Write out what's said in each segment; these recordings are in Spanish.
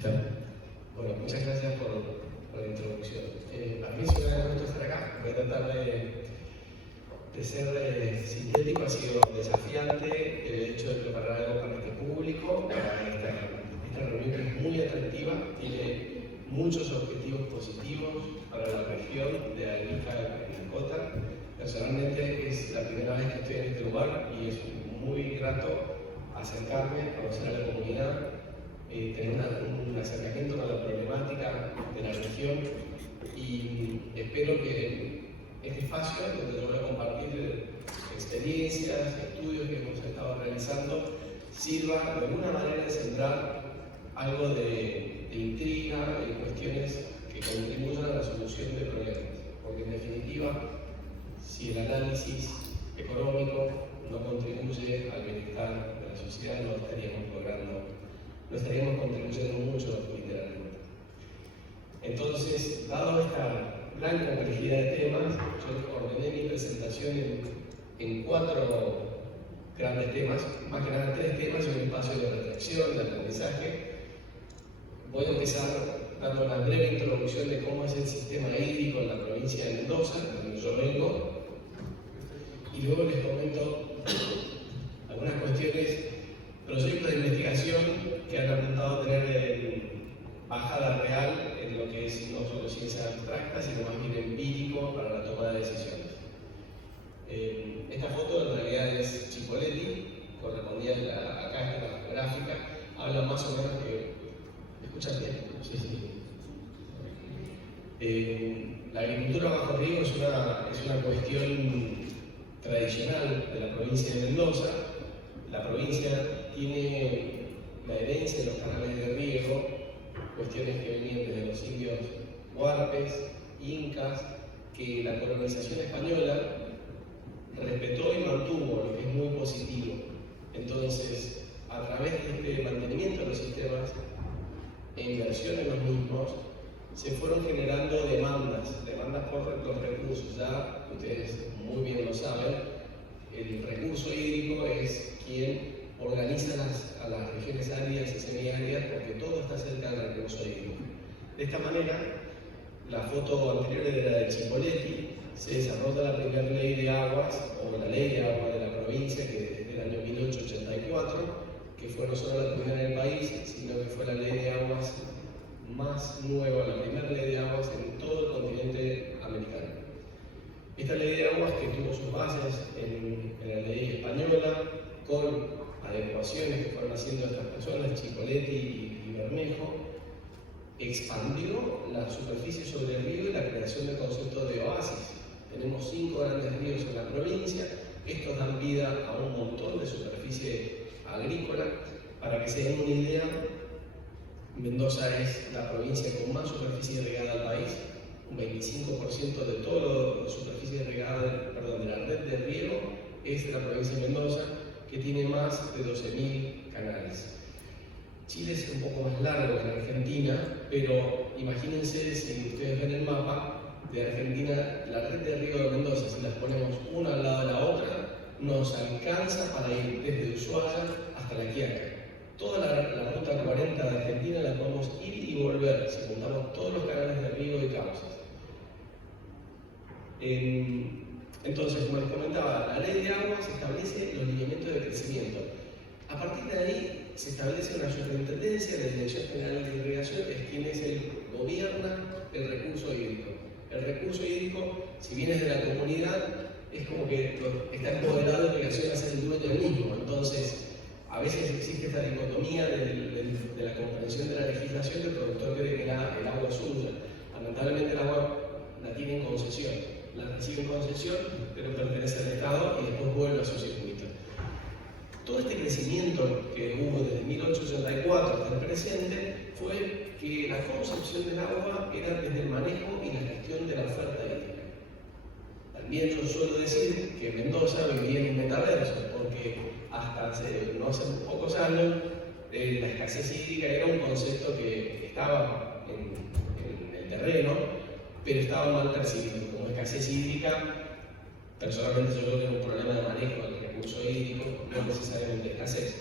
Bueno, muchas gracias por la introducción. Para mí es un gran gusto estar acá. Voy a tratar de ser sintético. Ha sido desafiante el hecho de preparar algo para este público, para esta reunión que es muy atractiva, tiene muchos objetivos positivos para la región de Arica y Cota. Personalmente es la primera vez que estoy en este lugar y es muy grato acercarme, conocer a la comunidad, tener un acercamiento con la problemática de la región y espero que este espacio, donde yo voy a compartir experiencias, estudios que hemos estado realizando, sirva de alguna manera de centrar algo de intriga en cuestiones que contribuyan a la solución de problemas. Porque en definitiva, si el análisis económico no contribuye al bienestar de la sociedad, no estaríamos contribuyendo mucho, literalmente. Entonces, dado esta gran complejidad de temas, yo ordené mi presentación en 4 grandes temas, más que nada 3 temas y un espacio de reflexión, de aprendizaje. Voy a empezar dando una breve introducción de cómo es el sistema hídrico en la provincia de Mendoza, de donde yo vengo, y luego les comento algunas cuestiones, proyectos de investigación que han apuntado a tener bajada real en lo que es no solo ciencias abstractas, sino más bien empírico para la toma de decisiones. Esta foto en realidad es Chipoleti, correspondía acá esta la gráfica, habla más o menos que... ¿Me escuchan bien? Sí, sí. La agricultura bajo riego es una cuestión tradicional de la provincia de Mendoza. La provincia tiene la herencia de los canales de riego, cuestiones que venían desde los indios huarpes, incas, que la colonización española respetó y mantuvo, lo que es muy positivo. Entonces, a través de este mantenimiento de los sistemas e inversión en los mismos, se fueron generando demandas por los recursos. Ya ustedes muy bien lo saben, el recurso hídrico es quien organiza a las regiones áridas y semiáridas, porque todo está cerca del recurso hídrico. De esta manera, la foto anterior era de Chipoleti, se desarrolla la primera ley de aguas, o la ley de aguas de la provincia, que desde el año 1884, que fue no solo la primera en el país, sino que fue la ley de aguas más nueva, la primera ley de aguas en todo el continente americano. Esta ley de aguas, que tuvo sus bases en la ley española, con adecuaciones que fueron haciendo estas personas, Chipoleti y Bermejo, expandió la superficie sobre el río y la creación del concepto de oasis. Tenemos 5 grandes ríos en la provincia, estos dan vida a un montón de superficie agrícola. Para que se den una idea, Mendoza es la provincia con más superficie regada del país, un 25% de toda la superficie regada, de la red de riego es de la provincia de Mendoza, que tiene más de 12.000 canales. Chile es un poco más largo que Argentina, pero imagínense, si ustedes ven el mapa de Argentina, la red de riego de Mendoza, si las ponemos una al lado de la otra, nos alcanza para ir desde Ushuaia hasta La Quiaca. Toda la ruta 40 de Argentina la podemos ir y volver si juntamos todos los canales de riego y cauces. Entonces, como les comentaba, la ley de aguas establece los lineamientos de crecimiento. A partir de ahí se establece una superintendencia de la Dirección General de Irrigación, que es quien gobierna el recurso hídrico. El recurso hídrico, si bien es de la comunidad, es como que está empoderado en relación a ser el dueño del mismo. Entonces, a veces existe esta dicotomía de la comprensión de la legislación, que el productor cree que el agua es suya. Lamentablemente el agua la tiene en concesión, la recibe en concesión, pero pertenece al Estado y después vuelve a su circuito. Todo este crecimiento que hubo desde 1884 hasta el presente fue que la concepción del agua era desde el manejo y la gestión de la oferta hídrica. También yo suelo decir que Mendoza vivía en un metaverso, porque hasta no hace pocos años la escasez hídrica era un concepto que estaba en el terreno, pero estaba mal percibido. Como escasez hídrica, personalmente yo creo que es un problema de manejo del recurso hídrico, no necesariamente escasez.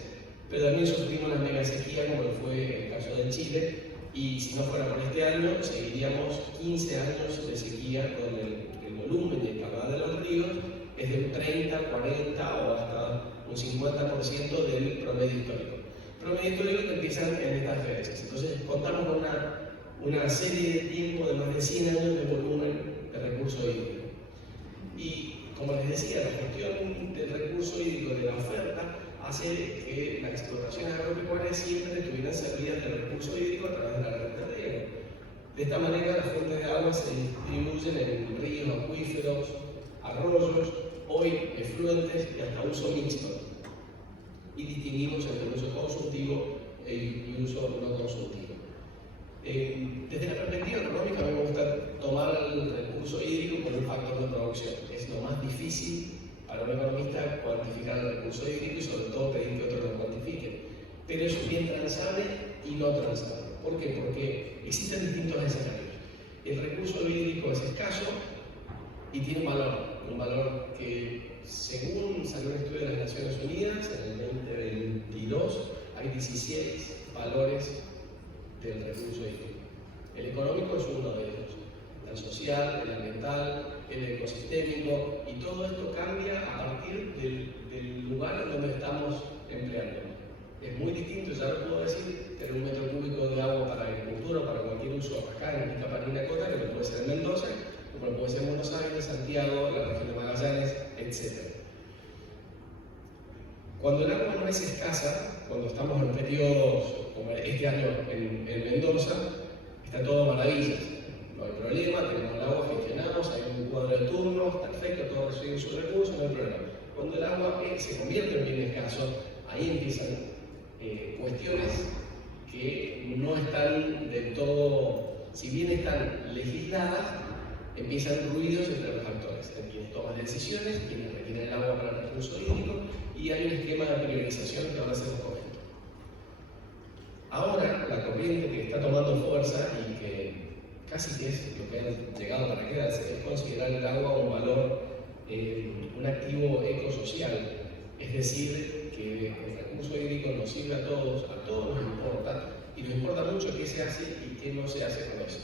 Pero también sufrimos una mega sequía, como lo fue el caso de Chile, Y si no fuera por este año, seguiríamos 15 años de sequía con el volumen de caudal de los ríos es de un 30, 40 o hasta un 50% del promedio histórico. Promedio histórico que empiezan en estas fechas. Entonces contamos con una serie de tiempo de más de 100 años de volumen de recurso hídrico. Y como les decía, la gestión del recurso hídrico de la oferta hace que las explotaciones agropecuarias siempre estuvieran servidas del recurso hídrico a través de la red de riego. De esta manera, las fuentes de agua se distribuyen en ríos, acuíferos, arroyos, hoy efluentes y hasta uso mixto. Y distinguimos entre uso consultivo y uso no consultivo. Desde la perspectiva económica, a mí me gusta tomar el recurso hídrico como un factor de producción. Es lo más difícil para un economista cuantificar el recurso hídrico y sobre todo pedir que otros lo cuantifiquen. Pero es bien transable y no transable. ¿Por qué? Porque existen distintos escenarios. El recurso hídrico es escaso y tiene un valor que, según salió un estudio de las Naciones Unidas en el 2022, hay 16 valores del recurso hídrico. El económico es uno de ellos, el social, el ambiental, el ecosistémico, y todo esto cambia a partir del lugar en donde estamos empleando. Es muy distinto, ya lo puedo decir, tener un metro cúbico de agua para agricultura o para cualquier uso acá en Pica-Parinacota, que lo puede ser en Mendoza, como lo puede ser en Buenos Aires, Santiago, la región de Magallanes, etc. Cuando el agua no es escasa, cuando estamos en periodos como este año en Mendoza, está todo maravillas. No hay problema, tenemos el agua, gestionamos, hay un cuadro de turnos, perfecto, todos reciben sus recursos, no hay problema. Cuando el agua se convierte en bien escaso, ahí empiezan cuestiones que no están del todo, si bien están legisladas, empiezan ruidos entre los actores, entre quienes toman decisiones, quienes retienen el agua para el recurso hídrico, y hay un esquema de priorización que ahora se los comento. Ahora, la corriente que está tomando fuerza y que casi que es lo que ha llegado para quedarse, es considerar el agua un valor, un activo ecosocial, es decir, que el recurso hídrico nos sirve a todos nos importa, y nos importa mucho qué se hace y qué no se hace con eso.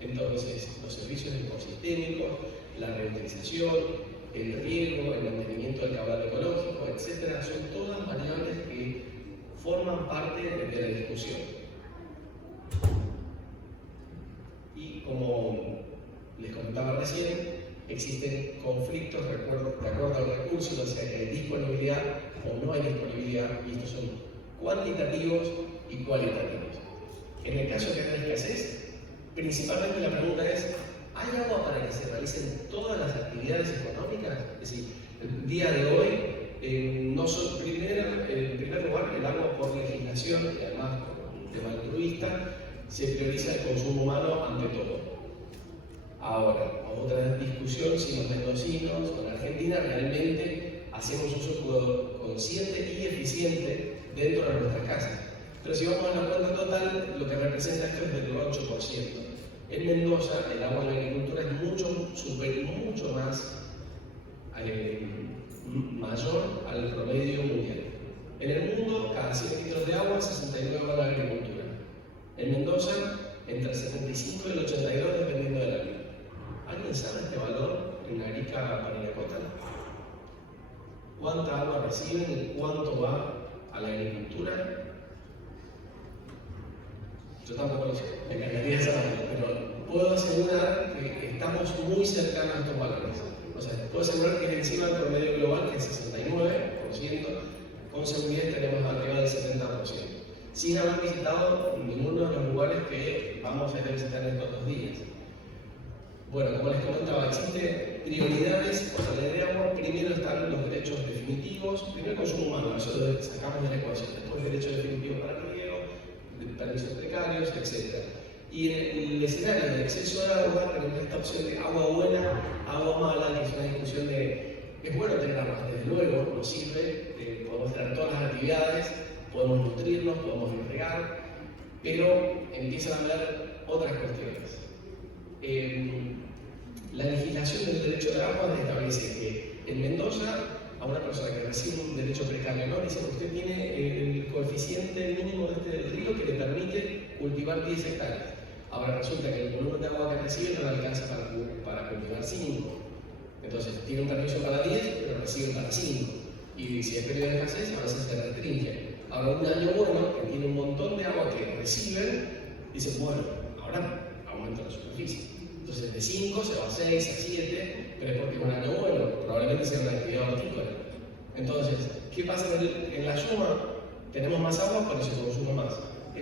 Entonces, los servicios ecosistémicos, la reutilización, el riego, el mantenimiento del caudal ecológico, etc., son todas variables que forman parte de la discusión. Y como les comentaba recién, existen conflictos de acuerdo al recurso, o sea que hay disponibilidad o no hay disponibilidad, y estos son cuantitativos y cualitativos. En el caso de que haya escasez, principalmente la pregunta es: ¿hay agua para que se realicen todas las actividades económicas? Es decir, el día de hoy, en primer lugar, el agua por legislación, y además por un tema altruista, se prioriza el consumo humano ante todo. Ahora, otra discusión si los mendocinos con Argentina realmente hacemos uso consciente y eficiente dentro de nuestras casas. Pero si vamos a la cuenta total, lo que representa esto es del 8%. En Mendoza, el agua en la agricultura es mucho más mayor al promedio mundial. En el mundo, cada 100 litros de agua, 69 van a la agricultura. En Mendoza, entre el 75 y el 82, dependiendo del año. ¿Alguien sabe este valor en Arica-Parinacota? ¿Cuánta agua reciben y cuánto va a la agricultura? Yo tampoco lo sé, me encantaría saberlo, pero puedo asegurar que estamos muy cercanos a estos valores. O sea, puedo asegurar que es encima del promedio global, que es 69%, con seguridad estaremos arriba del 70%, sin haber visitado ninguno de los lugares que vamos a ir a visitar en estos 2 días. Bueno, como les comentaba, existen prioridades por la ley de agua. Primero están los derechos definitivos, primero el consumo humano, eso lo sacamos de la ecuación, después derechos definitivos para el riego, permisos precarios, etc. Y en el escenario de exceso de agua tenemos esta opción de agua buena, agua mala, que es una discusión de, es bueno tener agua, desde luego, nos sirve, podemos tener todas las actividades, podemos nutrirnos, podemos irrigar, pero empiezan a haber otras cuestiones. La legislación del derecho de agua establece que en Mendoza, a una persona que recibe un derecho precario, ¿no? Dice que usted tiene el coeficiente mínimo del río que le permite cultivar 10 hectáreas. Ahora resulta que el volumen de agua que recibe no le alcanza para cultivar 5. Entonces tiene un permiso para 10, pero recibe para 5. Y si es periodo de escasez, a veces se restringe. Ahora un año bueno, que tiene un montón de agua que reciben, dicen, bueno, ahora aumenta la superficie. Entonces de 5 se va a 6, a 7, pero es porque es un año bueno, probablemente sea una actividad hortícola. Entonces, ¿qué pasa en la Yuma? Tenemos más agua, por eso se consume más.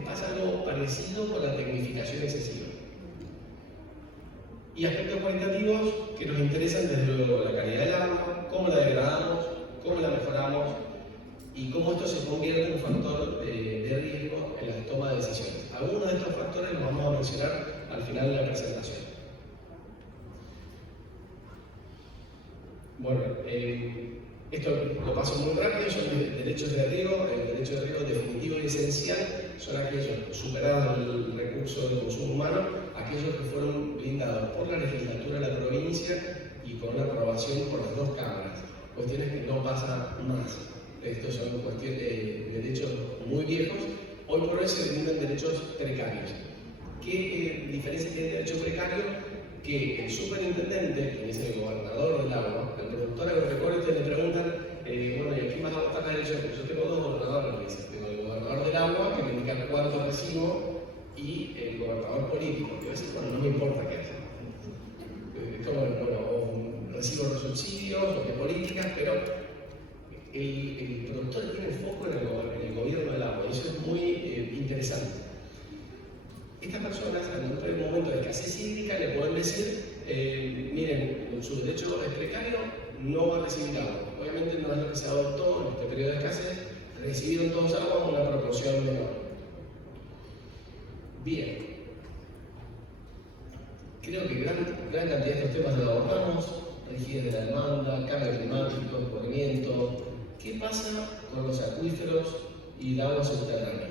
Pasa algo parecido con la tecnificación excesiva. Y aspectos cualitativos que nos interesan desde luego la calidad del agua, cómo la degradamos, cómo la mejoramos y cómo esto se convierte en un factor de riesgo en la toma de decisiones. Algunos de estos factores los vamos a mencionar al final de la presentación. Bueno, esto lo paso muy rápido, son derechos de riego. El derecho de riego definitivo y esencial son aquellos, superados el recurso de consumo humano, aquellos que fueron blindados por la legislatura de la provincia y con una aprobación por las dos cámaras. Cuestiones que no pasan más. Estos son cuestiones de derechos muy viejos. Hoy por hoy se denominan derechos precarios. ¿Qué diferencia tiene el derecho precario? Que el superintendente, quien es el gobernador del agua, el productor agropecuario, te le preguntan, bueno, ¿y aquí vas a votar la elección? Yo tengo dos gobernadores, me dicen. Tengo el gobernador del agua, que me indica cuánto recibo, y el gobernador político, que a veces, bueno, no me importa qué hace. Es como, bueno, recibo los subsidios, o de políticas, pero el productor tiene el foco en el gobierno del agua, y eso es muy interesante. Estas personas, en un momento de escasez hídrica, le pueden decir, miren, su derecho es precario, no va a recibir agua. Obviamente no es lo que se adoptó en este periodo de escasez, recibieron todos agua con una proporción menor. Bien, creo que gran cantidad de estos temas los abordamos, rigidez de la demanda, cambio climático, escurrimiento. ¿Qué pasa con los acuíferos y el agua subterránea?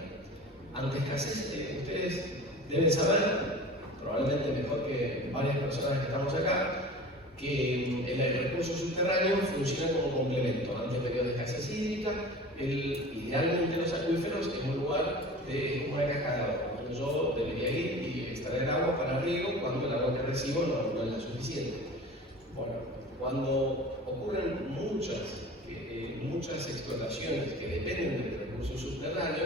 Ante escasez, ustedes deben saber, probablemente mejor que varias personas que estamos acá, que el recurso subterráneo funciona como complemento. Ante el periodo de escasez hídrica, idealmente los acuíferos es un lugar de una caja de agua. Yo debería ir y extraer agua para riego cuando el agua que recibo no es la suficiente. Bueno, cuando ocurren muchas explotaciones que dependen del recurso subterráneo,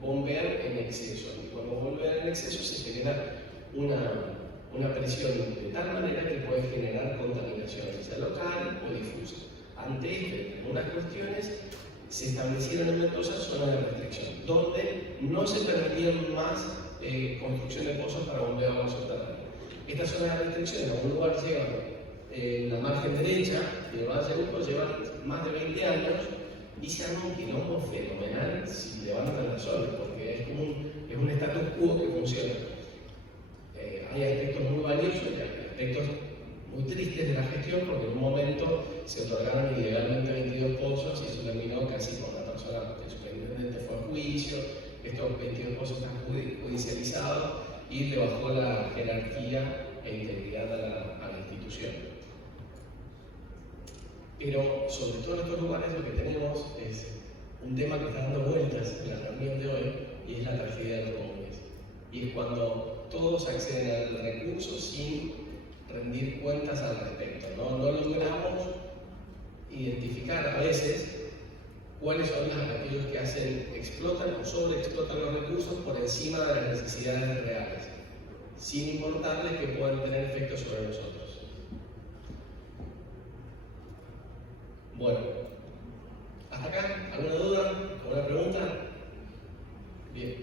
bombean en exceso. Y cuando bombean en exceso se genera una presión de tal manera que puede generar contaminación, sea local o difusa. Ante esto y algunas cuestiones, se establecieron en Mendoza zonas de restricción, donde no se permitían más construcción de pozos para bombeo de agua subterránea. Estas zonas de restricción a un lugar llevan en la margen derecha del Valle de Uco, llevan más de 20 años y se arma un quilombo fenomenal si levantan las zonas, porque es un status quo que funciona. Hay aspectos muy valiosos y hay aspectos muy tristes de la gestión, porque en un momento se otorgaron ilegalmente 22 pozos y eso terminó casi con la persona, el superintendente fue a juicio, estos 22 pozos están judicializados y le bajó la jerarquía e integridad a la institución. Pero sobre todo en estos lugares lo que tenemos es un tema que está dando vueltas en la reunión de hoy y es la tragedia de los comunes. Y es cuando todos acceden al recurso sin rendir cuentas al respecto. No logramos identificar a veces cuáles son aquellos que explotan o sobreexplotan los recursos por encima de las necesidades reales, sin importarles que puedan tener efectos sobre nosotros. Bueno, ¿hasta acá? ¿Alguna duda? ¿Alguna pregunta? Bien.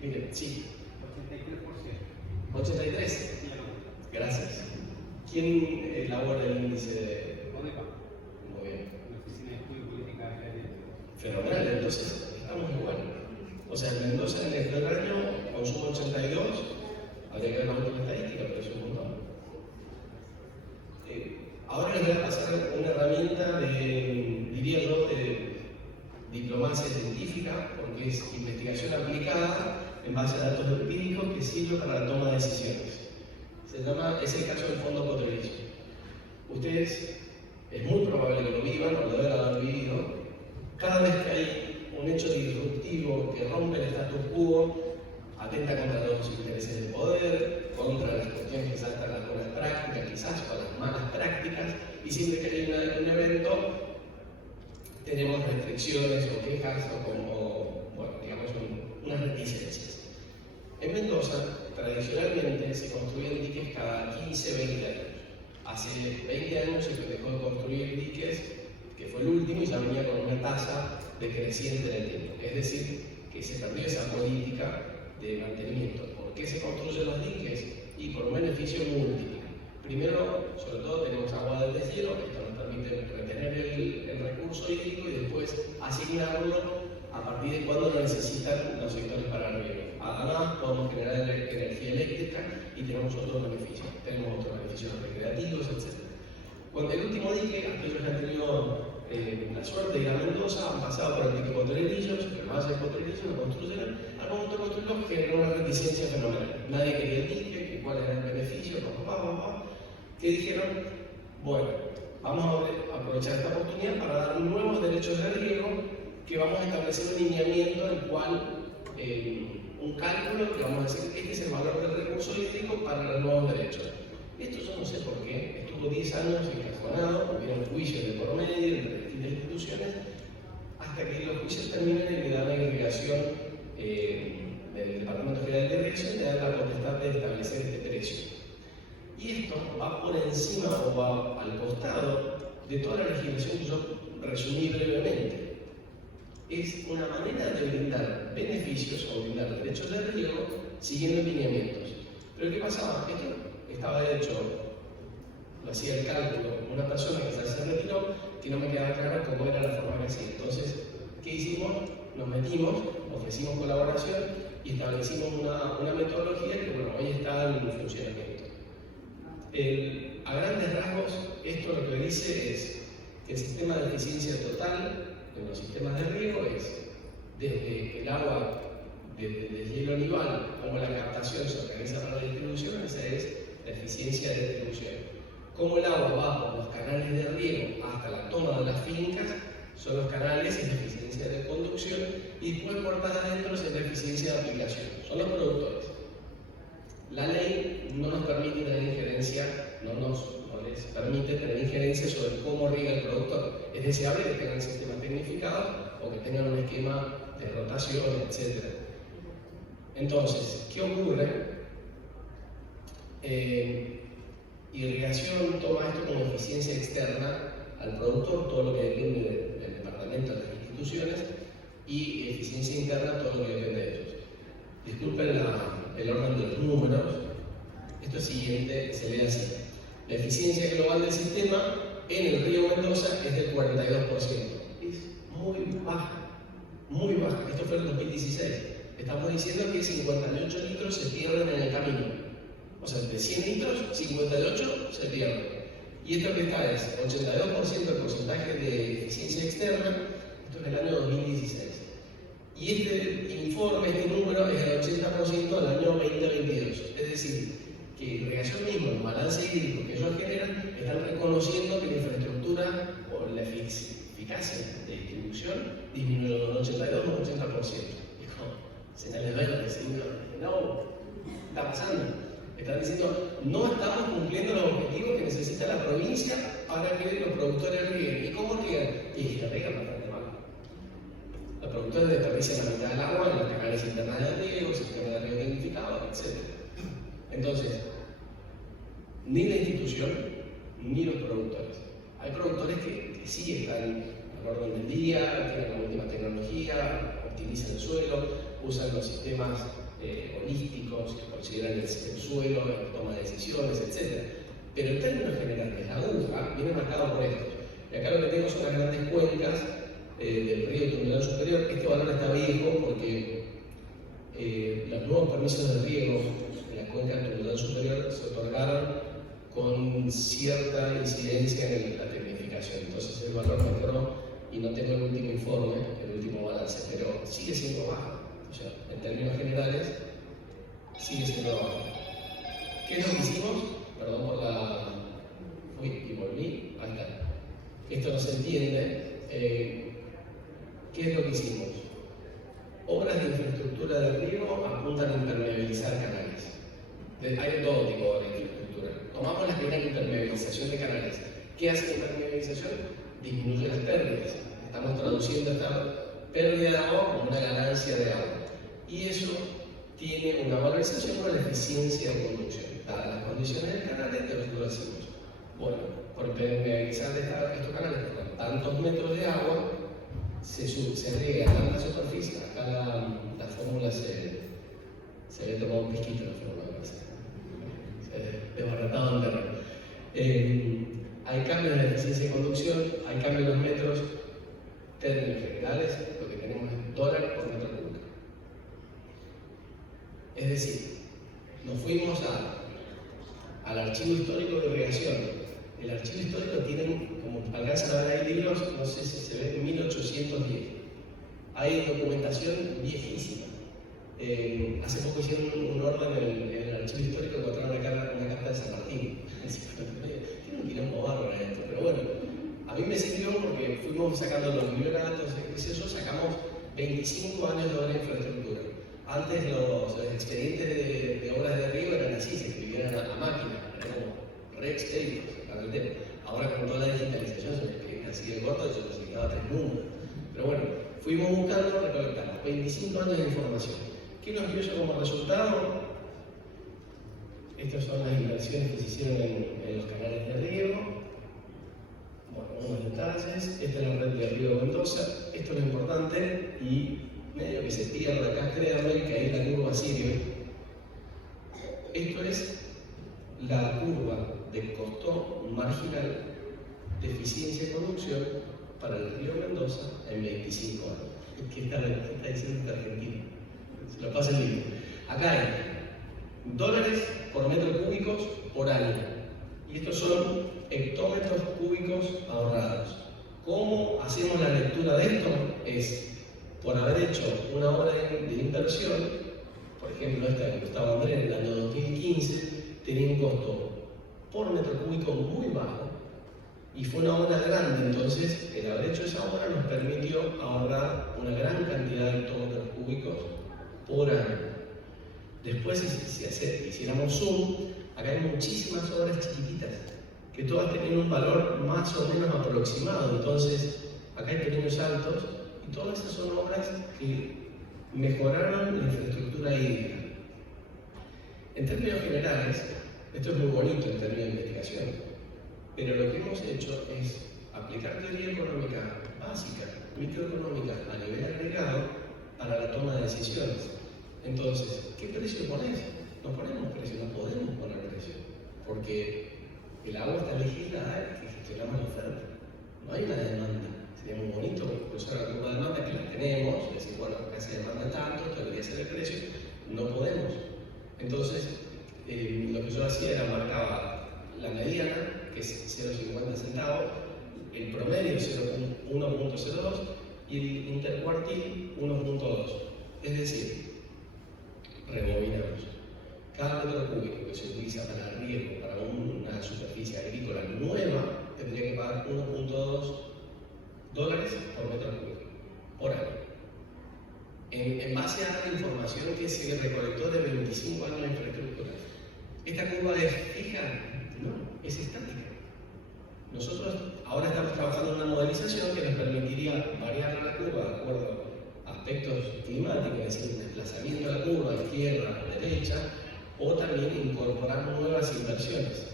Miren, sí. 83%. 83%. Gracias. ¿Quién elabora el índice de...? ODEPA. Muy bien. La Oficina de Estudio Política de Aire. Fenomenal, entonces estamos igual. O sea, en Mendoza en el febrero consumo 82, habría que ver la última estadística, pero es un montón. Ahora les voy a pasar una herramienta diría yo, de diplomacia científica, porque es investigación aplicada en base a datos empíricos que sirve para la toma de decisiones. Es el caso del Fondo Potrerillo. Ustedes, es muy probable que lo vivan o lo deben haber vivido. Cada vez que hay un hecho disruptivo que rompe el status quo, atenta contra los intereses de poder, contra las cuestiones quizás hasta las buenas prácticas, quizás o las malas prácticas, y siempre que hay un evento tenemos restricciones o quejas o como, bueno, digamos, unas reticencias. En Mendoza, tradicionalmente, se construyen diques cada 15, 20 años. Hace 20 años se dejó de construir diques, que fue el último, y ya venía con una tasa decreciente en el tiempo. Es decir, que se perdió esa política de mantenimiento. ¿Por qué se construyen los diques? Y por un beneficio múltiple. Primero, sobre todo, tenemos agua del deshielo, que esto nos permite retener el recurso hídrico y después asignarlo a partir de cuando lo necesitan los sectores para el riego. Además, podemos generar energía eléctrica y tenemos otros beneficios. Tenemos otros beneficios recreativos, etc. Cuando el último dique, aquellos que han tenido la suerte de ir a Mendoza, han pasado por el dique Potrerillos, el valle de Potrerillos, lo construyeron, al momento de construirlo generó una reticencia fenomenal. Nadie quería el dique, que cuál era el beneficio, que dijeron, bueno, vamos a aprovechar esta oportunidad para dar nuevos derechos de riego, que vamos a establecer un lineamiento en el cual un cálculo que vamos a decir, este es el valor del recurso hídrico para los nuevos derechos. Esto yo no sé por qué, estuvo 10 años encajonado, hubieron juicios de por medio entre distintas instituciones, hasta que los juicios terminan y le dan la irrigación del Departamento Federal de Irrigación, le dan la potestad de establecer este precio. Y esto va por encima o va al costado de toda la legislación que yo resumí brevemente. Es una manera de brindar beneficios o brindar derechos de riego siguiendo lineamientos. Pero ¿qué pasaba? Esto estaba hecho, lo hacía el cálculo, una persona que se retiró, que no me quedaba claro cómo era la forma que hacía. Entonces, ¿qué hicimos? Nos metimos, ofrecimos colaboración y establecimos una metodología que, bueno, hoy está en funcionamiento. A grandes rasgos, esto lo que dice es que el sistema de eficiencia total en los sistemas de riego es desde el agua de hielo nival, como la captación se organiza para la distribución, esa es la eficiencia de distribución. Cómo el agua va por los canales de riego hasta la toma de las fincas, son los canales, es la eficiencia de conducción, y después puertas adentro es la eficiencia de aplicación, son los productores. La ley no nos permite tener injerencia, no les permite tener injerencia sobre cómo riega el productor. Es deseable que tengan sistemas tecnificados o que tengan un esquema de rotación, etc. Entonces, ¿qué ocurre? Irrigación toma esto como eficiencia externa al productor, todo lo que depende del departamento, de las instituciones, y eficiencia interna, todo lo que depende de ellos. Disculpen el orden de los números. Esto siguiente se lee así. La eficiencia global del sistema en el río Mendoza es del 42%. Es muy baja, muy baja. Esto fue en el 2016. Estamos diciendo que 58 litros se pierden en el camino. O sea, de 100 litros, 58 se pierden. Y esto que está es 82% del porcentaje de eficiencia externa. Esto es del año 2016. Y este informe, este número, es el 80% del año 2022. Es decir, que irrigación mismo, el balance hídrico que ellos generan, están reconociendo que la infraestructura o la eficacia de distribución disminuyó de un 82 a un 80%. Es como señales verdes, no, está pasando. Están diciendo, no estamos cumpliendo los objetivos que necesita la provincia para que los productores rieguen. ¿Y cómo riegan? Y se riegan bastante mal. Los productores desperdician la mitad del agua en los canales internos de riego, sistemas de riego tecnificado, etc. Entonces, ni la institución ni los productores. Hay productores que sí están al orden del día, tienen la última tecnología, optimizan el suelo, usan los sistemas holísticos que consideran el suelo, la toma de decisiones, etc. Pero en términos generales, la aguja viene marcada por esto. Y acá lo que tenemos son las grandes cuencas del río Tunuyán Superior. Este valor está viejo porque los nuevos permisos de riego en la cuenca del Tunuyán Superior se otorgaron con cierta incidencia en la tecnificación. Entonces el valor mejoró y no tengo el último informe, el último balance, pero sigue siendo bajo. O sea, en términos generales, sigue siendo bajo. ¿Qué es lo que hicimos? Perdón por la... Fui y volví. Ahí está. Esto no se entiende. ¿Qué es lo que hicimos? Obras de infraestructura de riego apuntan a hay de todo tipo de infraestructura. Tomamos la primera impermeabilización de canales. ¿Qué hace la impermeabilización? Disminuye las pérdidas. Estamos traduciendo esta pérdida de agua como una ganancia de agua. Y eso tiene una valorización con la eficiencia de conducción. Dadas las condiciones del canal, entonces lo hacemos. Bueno, por impermeabilizar estos canales con tantos metros de agua, se riega a tanta superficie. Acá la fórmula se le tomó un pisquito la fórmula, se desbaratado en terreno. Hay cambios en la eficiencia de conducción, hay cambios en los metros. Términos generales, lo que tenemos es dólar por metro cúbico. Es decir, nos fuimos al archivo histórico de irrigación. El archivo histórico tiene, como alcanzan a ver ahí libros, no sé si se ve, 1810. Hay documentación viejísima. Hace poco hicieron un orden en el archivo histórico, encontraron una carta de San Martín. Tiene un quilombo bárbaro esto, pero bueno, a mí me sirvió porque fuimos sacando los liberatos, eso, sacamos 25 años de obra de infraestructura. Antes los expedientes de obras de río eran así, se escribían a máquina, eran como re expeditos para el tema. Ahora con toda la digitalización se me escribían así de corto, yo necesitaba 3 números. Pero bueno, fuimos buscando, recolectamos 25 años de información. ¿Qué nos dio eso como resultado? Estas son las inversiones que se hicieron en los canales de riego. Bueno, unos detalles. Esta es la red de Río Mendoza. Esto es lo importante y medio que se pierde acá, créanme que ahí la curva sirve. Esto es la curva de costo marginal de eficiencia de producción para el Río Mendoza en 25 años. ¿Qué está diciendo esta Argentina? Se lo pasa el libro. Acá hay dólares por metro cúbicos por año. Y estos son hectómetros cúbicos ahorrados. ¿Cómo hacemos la lectura de esto? Es por haber hecho una obra de inversión, por ejemplo esta de Gustavo Andrés en el año 2015, tenía un costo por metro cúbico muy bajo y fue una obra grande, entonces el haber hecho esa obra nos permitió ahorrar una gran cantidad de hectómetros cúbicos por año. Después, si hiciéramos zoom, acá hay muchísimas obras chiquititas que todas tenían un valor más o menos aproximado, entonces acá hay pequeños saltos y todas esas son obras que mejoraron la infraestructura hídrica. En términos generales, esto es muy bonito en términos de investigación, pero lo que hemos hecho es aplicar teoría económica básica, microeconómica a nivel agregado para la toma de decisiones. Entonces, ¿qué precio pones? No ponemos precio, no podemos poner precio, porque el agua está legislada que gestionamos la oferta. No hay una demanda. Sería muy bonito cruzar la curva de demanda que la tenemos y decir, bueno, acá se demanda tanto, esto debería ser el precio. No podemos. Entonces, lo que yo hacía era marcaba la mediana, que es 0,50 centavos, el promedio 1,02 y el intercuartil 1,2. Es decir, rebobinamos. Cada metro cúbico que se utiliza para el riego para una superficie agrícola nueva tendría que pagar 1,2 dólares por metro cúbico por año. En base a la información que se recolectó de 25 años de infraestructura. ¿Esta curva es fija? No, es estática. Nosotros ahora estamos trabajando en una modelización que nos permitiría variar la curva de acuerdo a aspectos climáticos, es decir, desplazamiento de la curva, izquierda, derecha, o también incorporar nuevas inversiones.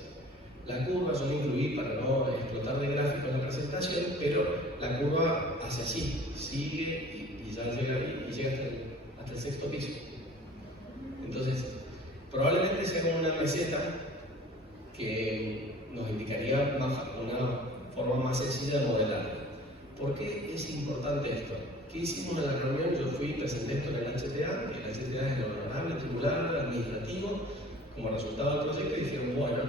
La curva yo no incluí para no explotar de gráfico en la presentación, pero la curva hace así, sigue y ya llega ahí y llega hasta el sexto piso. Entonces, probablemente sea como una meseta que nos indicaría una forma más sencilla de modelar. ¿Por qué es importante esto? ¿Qué hicimos en la reunión? Yo fui y presenté esto en el HTA, que el HTA es lo honorable, tribunal, administrativo, como resultado del proyecto, y dijeron, bueno,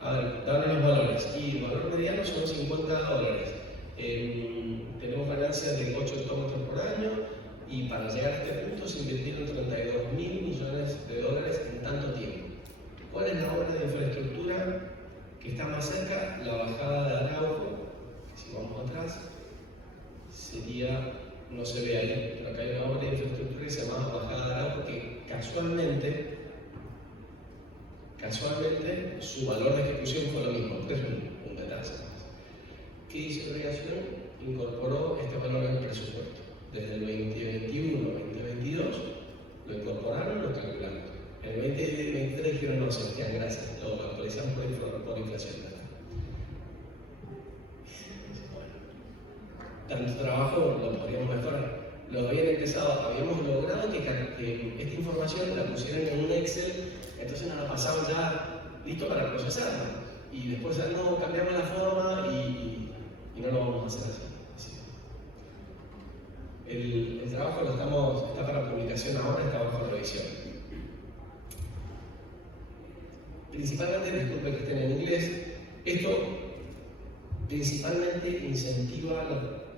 a ver, dame los valores. Y el valor mediano son 50 dólares. Tenemos ganancias de 8 hectómetros por año, y para llegar a este punto se invirtieron 32.000 millones de dólares en tanto tiempo. ¿Cuál es la obra de infraestructura que está más cerca? La bajada de Arauco, que si vamos atrás, sería, no se ve ahí, pero acá hay una obra de infraestructura que se llama Bajada de Arauco, que casualmente Casualmente, su valor de ejecución fue lo mismo, pero es un detalle. ¿Qué hizo Irrigación? Incorporó este valor en el presupuesto. Desde el 2021 al 2022 lo incorporaron, lo calcularon. En el 2023 dijeron, no, Sebastián, gracias, lo actualizamos por inflación. Tanto trabajo lo podríamos mejorar. Lo habían empezado, habíamos logrado que esta información la pusieran en un Excel, entonces nos la pasaban ya listo para procesarla. Y después ya no cambiamos la forma y no lo vamos a hacer así. El trabajo está para publicación ahora, está bajo revisión. Principalmente, disculpen que estén en inglés, esto principalmente incentiva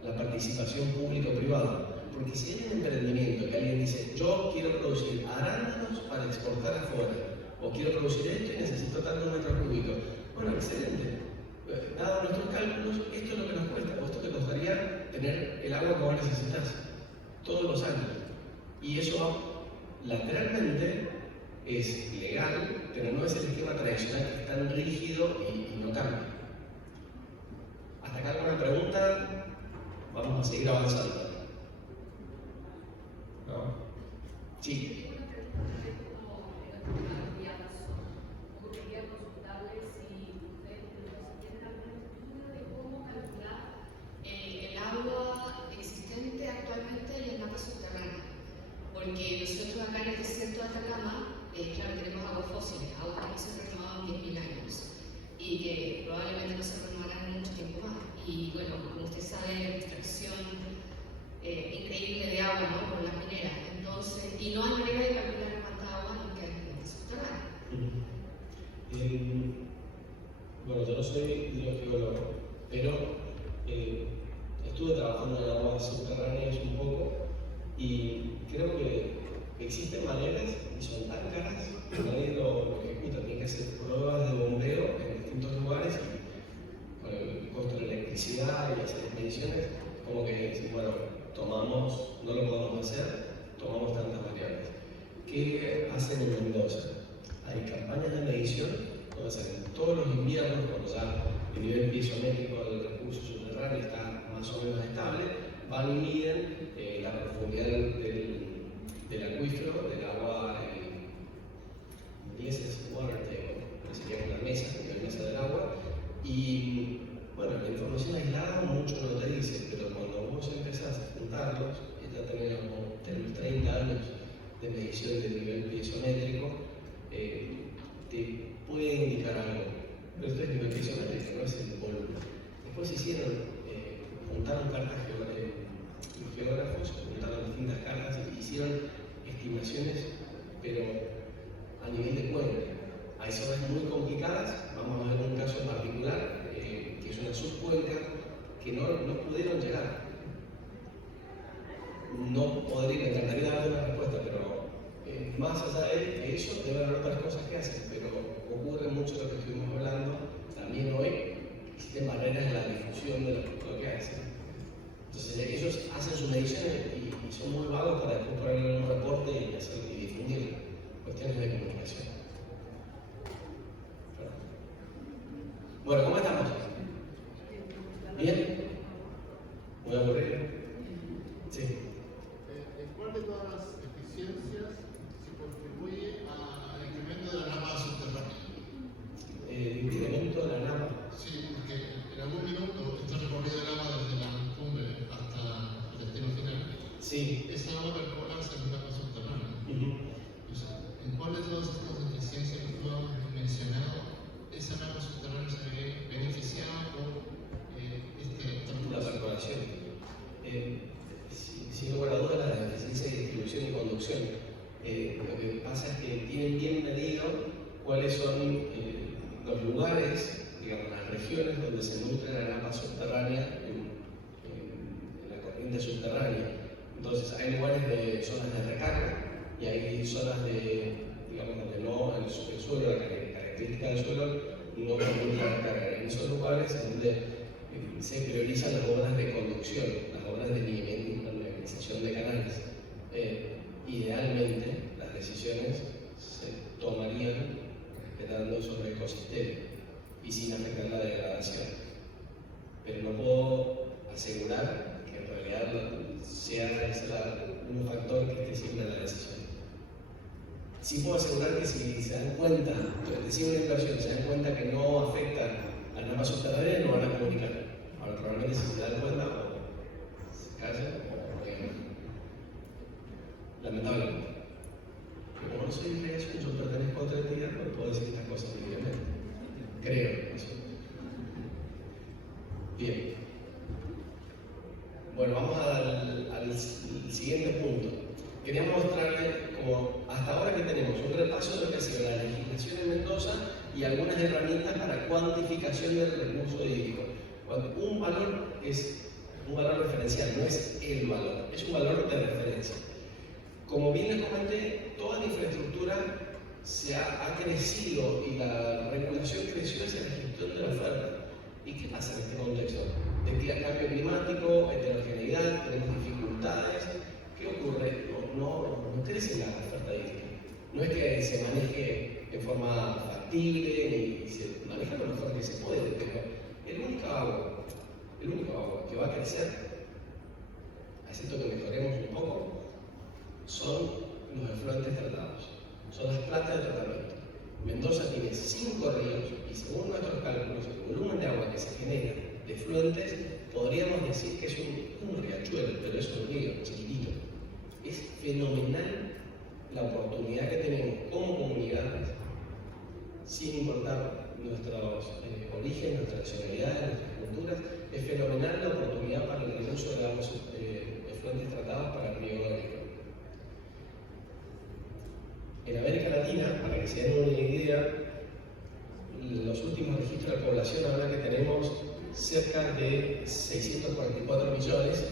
la participación público-privada. Porque si hay un emprendimiento que alguien dice, yo quiero producir arándanos para exportar afuera, o quiero producir esto y necesito tantos metros cúbicos, bueno, excelente. Dado nuestros cálculos, esto es lo que nos cuesta, o esto te costaría tener el agua que vos necesitas todos los años. Y eso, lateralmente, es legal, pero no es el esquema tradicional que es tan rígido y no cambia. ¿Hasta acá alguna pregunta? Vamos a seguir avanzando. ¿No? Sí. Porque nosotros acá en el desierto de Atacama, claro, tenemos aguas fósiles, aguas que no se renovaban 10.000 años y que probablemente no se renovarán en mucho tiempo más. Y bueno, como usted sabe, la extracción increíble de agua, ¿no? Por las mineras. Entonces, y no hay manera de calcular cuánta agua nos queda en el subterráneo. Bueno, yo no soy hidrogeólogo, pero estuve trabajando en aguas subterráneas un poco y creo que existen maneras y son tan caras que nadie lo ejecuta. Tiene que hacer pruebas de bombeo en distintos lugares y con el costo de la electricidad y hacer mediciones, como que bueno, no lo podemos hacer, tomamos tantas variables. ¿Qué hacen en Mendoza? Hay campañas de medición donde salen todos los inviernos, cuando ya el nivel piezométrico del recurso subterráneo está más o menos estable, van y miden la profundidad del acuífero, del agua, en inglés es water table, sería una mesa, la mesa del agua, y bueno, la información aislada mucho no te dice, pero cuando vos empezás a juntarlos, ya tenemos 30 años de medición del nivel piezométrico, te puede indicar algo, pero esto es nivel piezométrico, no es el volumen. Después juntaron cartas los geógrafos, juntaron distintas cartas y hicieron estimaciones, pero a nivel de puente. Hay zonas muy complicadas, vamos a ver un caso en particular, que es una subcuenca que no pudieron llegar. No podría, me encantaría dar una respuesta, pero más allá de eso, debe haber otras cosas que hacen, pero ocurre mucho lo que estuvimos hablando también hoy, existen barreras en la difusión de lo que hacen. Entonces ellos hacen sus mediciones y son muy vagos para después ponerlo en un reporte y difundir cuestiones de comunicación. Bueno, ¿cómo estamos? ¿Bien? ¿Muy aburrido? Sí. ¿Cuál de todas las eficiencias se contribuye al incremento de la napa subterránea? El incremento de la napa. Sí, porque en algún minuto este recorrido del agua desde la cumbre hasta el destino final, Sí. esa agua percolarse en la napa subterránea. Entonces, ¿en cuál de todas estas eficiencias que tú has mencionado, esa napa subterránea se ve beneficiada por La percolación? Sin lugar a dudas, la eficiencia de distribución y conducción. Lo que pasa es que tienen bien medido cuáles son los lugares, digamos, las regiones donde se nutre la napa subterránea en la corriente subterránea. Entonces, hay lugares de zonas de recarga y hay zonas digamos, donde no, el suelo, la característica del suelo no permite la recarga. En esos lugares es donde se priorizan las obras de conducción, las obras de nivelización de canales. Idealmente, las decisiones se tomarían respetando y sin afectar la degradación. Pero no puedo asegurar que en realidad sea ese un factor que esté siempre en la decisión. Sí puedo asegurar que si se dan cuenta, durante deciden una inversión, se dan cuenta que no afecta a la masa subterránea, no van a comunicar. Ahora, probablemente si se dan cuenta, o se callan, o lamentablemente. Pero como no soy ingeniero, yo pertenezco a otra entidad, no puedo decir estas cosas libremente. Creo, eso. Bien. Bueno, vamos al siguiente punto. Quería mostrarles como hasta ahora que tenemos un repaso de lo que ha sido la legislación en Mendoza y algunas herramientas para cuantificación del recurso hídrico. Un valor es un valor referencial, no es el valor, es un valor de referencia. Como bien les comenté, toda la infraestructura ha crecido y la regulación creció hacia la gestión de la oferta. ¿Y qué pasa en este contexto? De que hay cambio climático, heterogeneidad, tenemos dificultades. ¿Qué ocurre? No crece la oferta hídrica. No es que se maneje de forma factible ni se maneja lo mejor que se puede, pero el único agua que va a crecer, excepto que mejoremos un poco, son los efluentes tratados, son las plantas de tratamiento. Mendoza tiene 5 ríos y según nuestros cálculos, el volumen de agua que se genera de efluentes, podríamos decir que es un riachuelo, pero es un río chiquitito. Es fenomenal la oportunidad que tenemos como comunidades, sin importar nuestros orígenes, nuestras nacionalidades, nuestras culturas, es fenomenal la oportunidad para el recurso de aguas efluentes tratados para el río Agrícola. En América Latina, para que se den una idea, los últimos registros de población hablan que tenemos cerca de 644 millones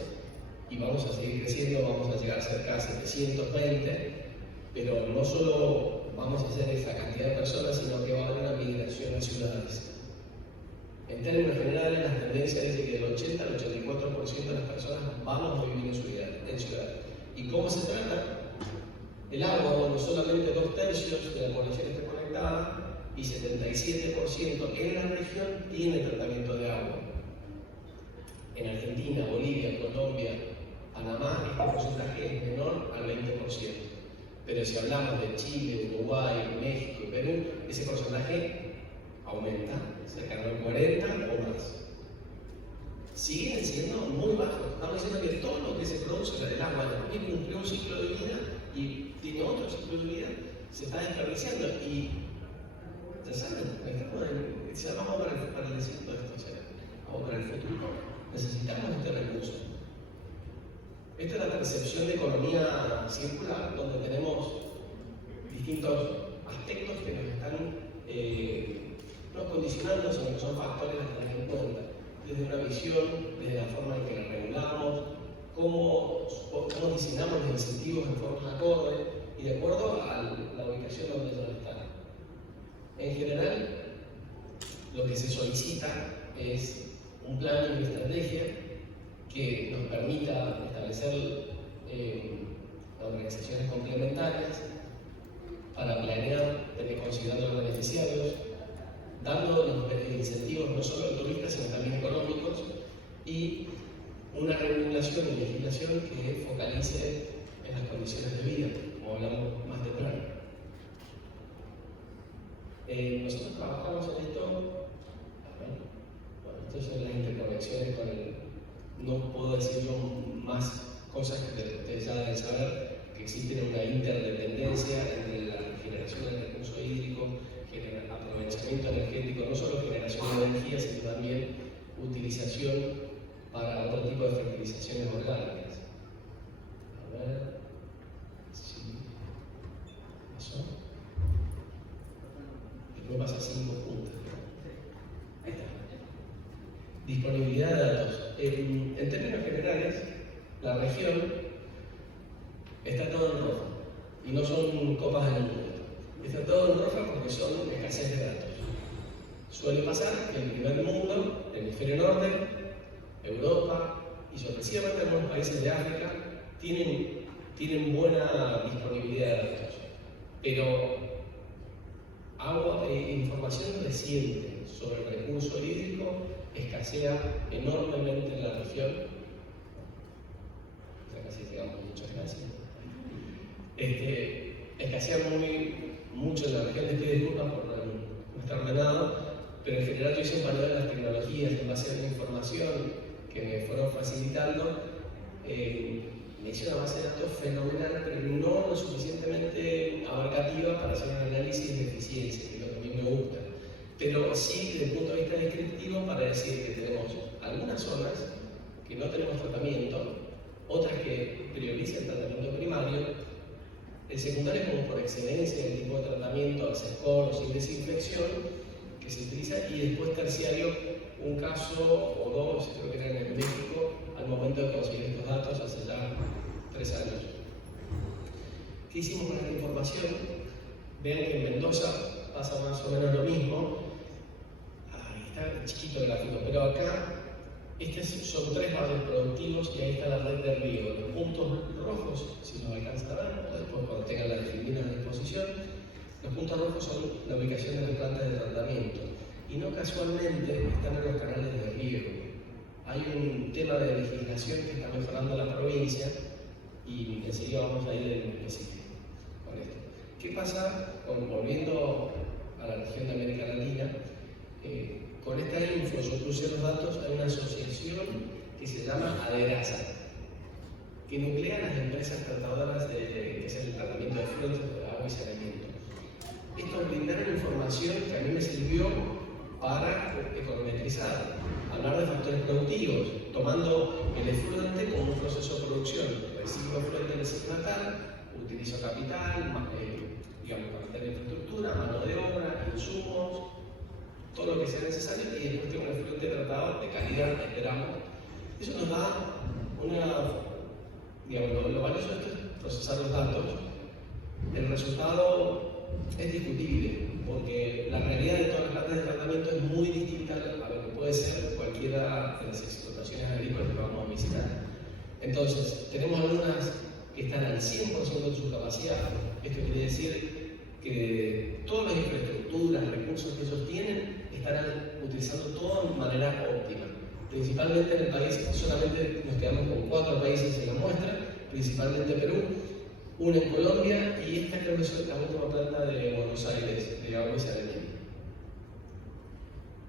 y vamos a seguir creciendo, vamos a llegar cerca de 720, pero no solo vamos a hacer esa cantidad de personas, sino que va a haber una migración a ciudades. En términos generales, las tendencias es que del 80 al 84% de las personas vamos a vivir en ciudades. ¿Y cómo se trata? El agua, donde solamente 2/3 de la población está conectada y 77% en la región tiene tratamiento de agua. En Argentina, Bolivia, Colombia, Panamá, este porcentaje es menor al 20%. Pero si hablamos de Chile, Uruguay, México y Perú, ese porcentaje aumenta, cercano al 40% o más. Siguen siendo muy bajos. Estamos diciendo que todo lo que se produce del agua después que cumplió un ciclo de vida y tiene otro ciclo de vida, se está desperdiciando. Y ya saben, si vamos para el desierto de esto, vamos para el futuro, necesitamos este recurso. Esta es la percepción de economía circular, donde tenemos distintos aspectos que nos están no condicionando, sino que son factores a tener en cuenta. Desde una visión, desde la forma en que la regulamos, cómo diseñamos los incentivos en forma acorde y de acuerdo a la ubicación donde ellos están. En general, lo que se solicita es un plan y una estrategia que nos permita establecer organizaciones complementarias para planear, considerando los beneficiarios, dando los incentivos no solo altruistas sino también económicos y una regulación y legislación que focalice en las condiciones de vida, como hablamos más temprano. Nosotros trabajamos en esto, estas son las interconexiones con el. No puedo decir yo más cosas que ustedes ya deben saber, que existe una interdependencia entre la generación del recurso hídrico, aprovechamiento energético, no solo generación de energía, sino también utilización para otro tipo de fertilizaciones orgánicas. A ver, sí, eso. Después pasa 5 puntos. Ahí está. Disponibilidad de datos. En términos generales, la región está todo en rojo y no son copas del mundo. Está todo en rojo porque son escasez de datos. Suele pasar que el primer mundo, el hemisferio norte, Europa y sorpresivamente algunos países de África tienen buena disponibilidad de datos, pero información reciente sobre el recurso hídrico escasea enormemente en la región. Ya casi llegamos, muchas gracias. Escasea mucho en la región. Les pido disculpas por no estar ordenado, pero en general yo hice un paneo de las tecnologías en base a una información que me fueron facilitando. Me hice una base de datos fenomenal, pero no lo suficientemente abarcativa para hacer un análisis de eficiencia, que es lo que a mí me gusta. Pero sí, desde el punto de vista descriptivo, para decir que tenemos algunas zonas que no tenemos tratamiento, otras que priorizan el tratamiento primario, el secundario como por excelencia en el tipo de tratamiento, hacer con o sin desinfección, que se utiliza, y después terciario, un caso o dos, creo que eran en México, al momento de conseguir estos datos hace ya 3 años. ¿Qué hicimos con esta información? Vean que en Mendoza pasa más o menos lo mismo. Ahí está chiquito el gráfico, pero acá son 3 valles productivos y ahí está la red de riego. Los puntos rojos, si nos alcanza a ver, o después cuando tengan la definición a disposición, los puntos rojos son la ubicación de las plantas de tratamiento. Y no casualmente están en los canales de riego. Hay un tema de legislación que está mejorando la provincia y enseguida vamos a ir en específico con esto. ¿Qué pasa volviendo a la región de América Latina? Con esta info, yo puse los datos, hay una asociación que se llama ADERASA, que nuclea las empresas tratadoras que es el tratamiento de fluentes de agua y saneamiento. Esto brindaron información que a mí me sirvió para econometrizar, hablar de factores productivos, tomando el efluente como un proceso de producción. Reciclo efluente en el ciclo natal, utilizo capital, capital de infraestructura, mano de obra, insumos, todo lo que sea necesario, y después tengo un efluente tratado de calidad, esperamos. Eso nos da lo valioso de esto es procesar los datos. El resultado es discutible, porque la realidad de todas las plantas de tratamiento es muy distinta a lo que puede ser cualquiera de las explotaciones agrícolas que vamos a visitar. Entonces, tenemos algunas que están al 100% de su capacidad. Esto quiere decir que todas las infraestructuras, recursos que ellos tienen, estarán utilizando todo de manera óptima. Principalmente en el país, solamente nos quedamos con 4 países en la muestra, principalmente Perú, una en Colombia y esta creo que es la última planta de Buenos Aires, de agua y saneamiento.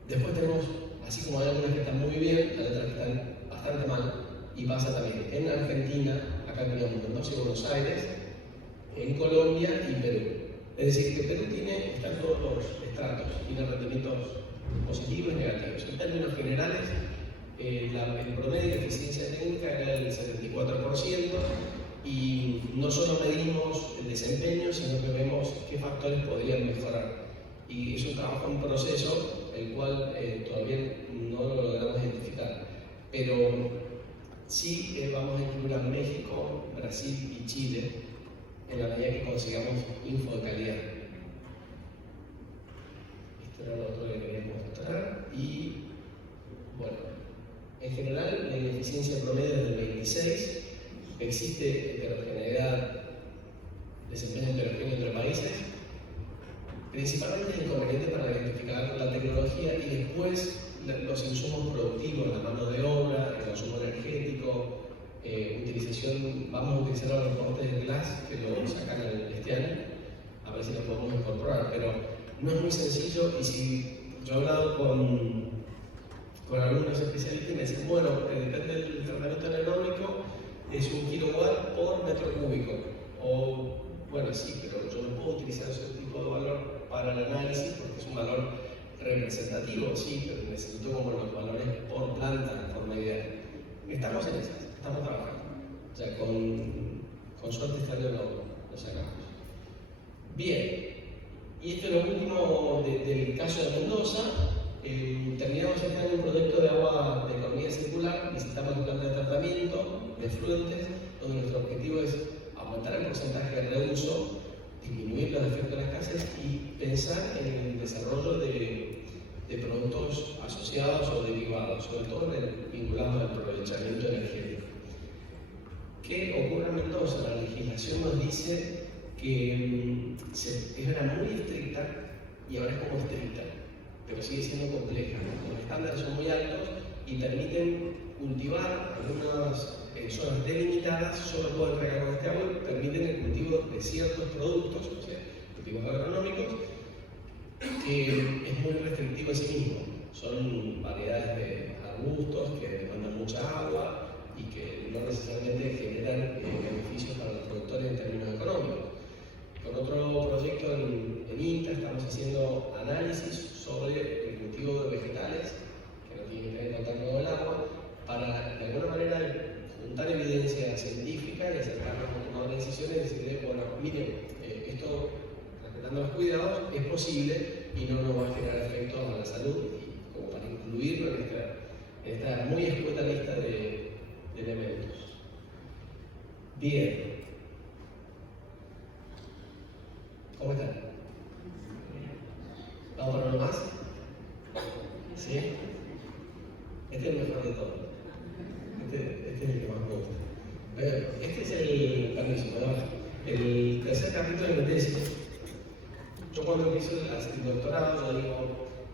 Después tenemos, así como hay algunas que están muy bien, hay otras que están bastante mal, y pasa también en Argentina, acá tenemos Mendoza y Buenos Aires, en Colombia y Perú. Es decir, que Perú están todos los estratos, tiene rendimientos positivos y negativos. En términos generales, el promedio de eficiencia técnica era del 74%, y no solo medimos el desempeño, sino que vemos qué factores podrían mejorar. Y es un trabajo en proceso, el cual todavía no lo logramos identificar. Pero sí vamos a incluir a México, Brasil y Chile en la medida que consigamos info de calidad. Esto era lo otro que quería mostrar. Y bueno, en general la ineficiencia promedio es del 26. Existe heterogeneidad, desempeño heterogéneo entre países, principalmente es inconveniente para identificar la tecnología y después los insumos productivos, la mano de obra, el consumo energético, vamos a utilizar ahora los cortes de glass que lo sacan este año, a ver si lo podemos incorporar, pero no es muy sencillo. Y si yo he hablado con algunos especialistas y me dicen, bueno, depende del tratamiento anaeróbico, es 1 kilowatt por metro cúbico. O, bueno, sí, pero yo no puedo utilizar ese tipo de valor para el análisis porque es un valor representativo, sí, pero necesito como los valores por planta en forma ideal. Estamos en esas, estamos trabajando. O sea, con suerte este año lo sacamos. Bien, y esto es lo último del caso de Mendoza. Terminamos este año un proyecto de agua de economía circular, visitamos la planta de tratamiento de efluentes, donde nuestro objetivo es aumentar el porcentaje de reuso, disminuir los efectos de las casas y pensar en el desarrollo de productos asociados o derivados, sobre todo vinculados al aprovechamiento energético. ¿Qué ocurre en Mendoza? La legislación nos dice que era muy estricta y ahora es como estricta. pero sigue siendo compleja. Los estándares son muy altos y permiten cultivar algunas zonas delimitadas, solo pueden regar con este agua, permiten el cultivo de ciertos productos, o sea, cultivos agronómicos, que es muy restrictivo en sí mismo. Son variedades de arbustos que demandan mucha agua y que no necesariamente generan beneficios para los productores en términos económicos. Con otro proyecto en INTA estamos haciendo análisis sobre el cultivo de vegetales, que no tienen que ver contacto con el agua, para de alguna manera juntar evidencia científica y acercarnos a un tomar decisiones y decirle, bueno, miren, esto, respetando los cuidados, es posible y no nos va a generar efectos a la salud, y como para incluirlo en esta muy escueta lista de elementos. Bien. ¿Cómo están? ¿Vamos para uno más? ¿Sí? Este es el mejor de todos. Este es el que más me gusta. Este es el tercer capítulo de mi tesis. Yo cuando empiezo el doctorado, yo digo,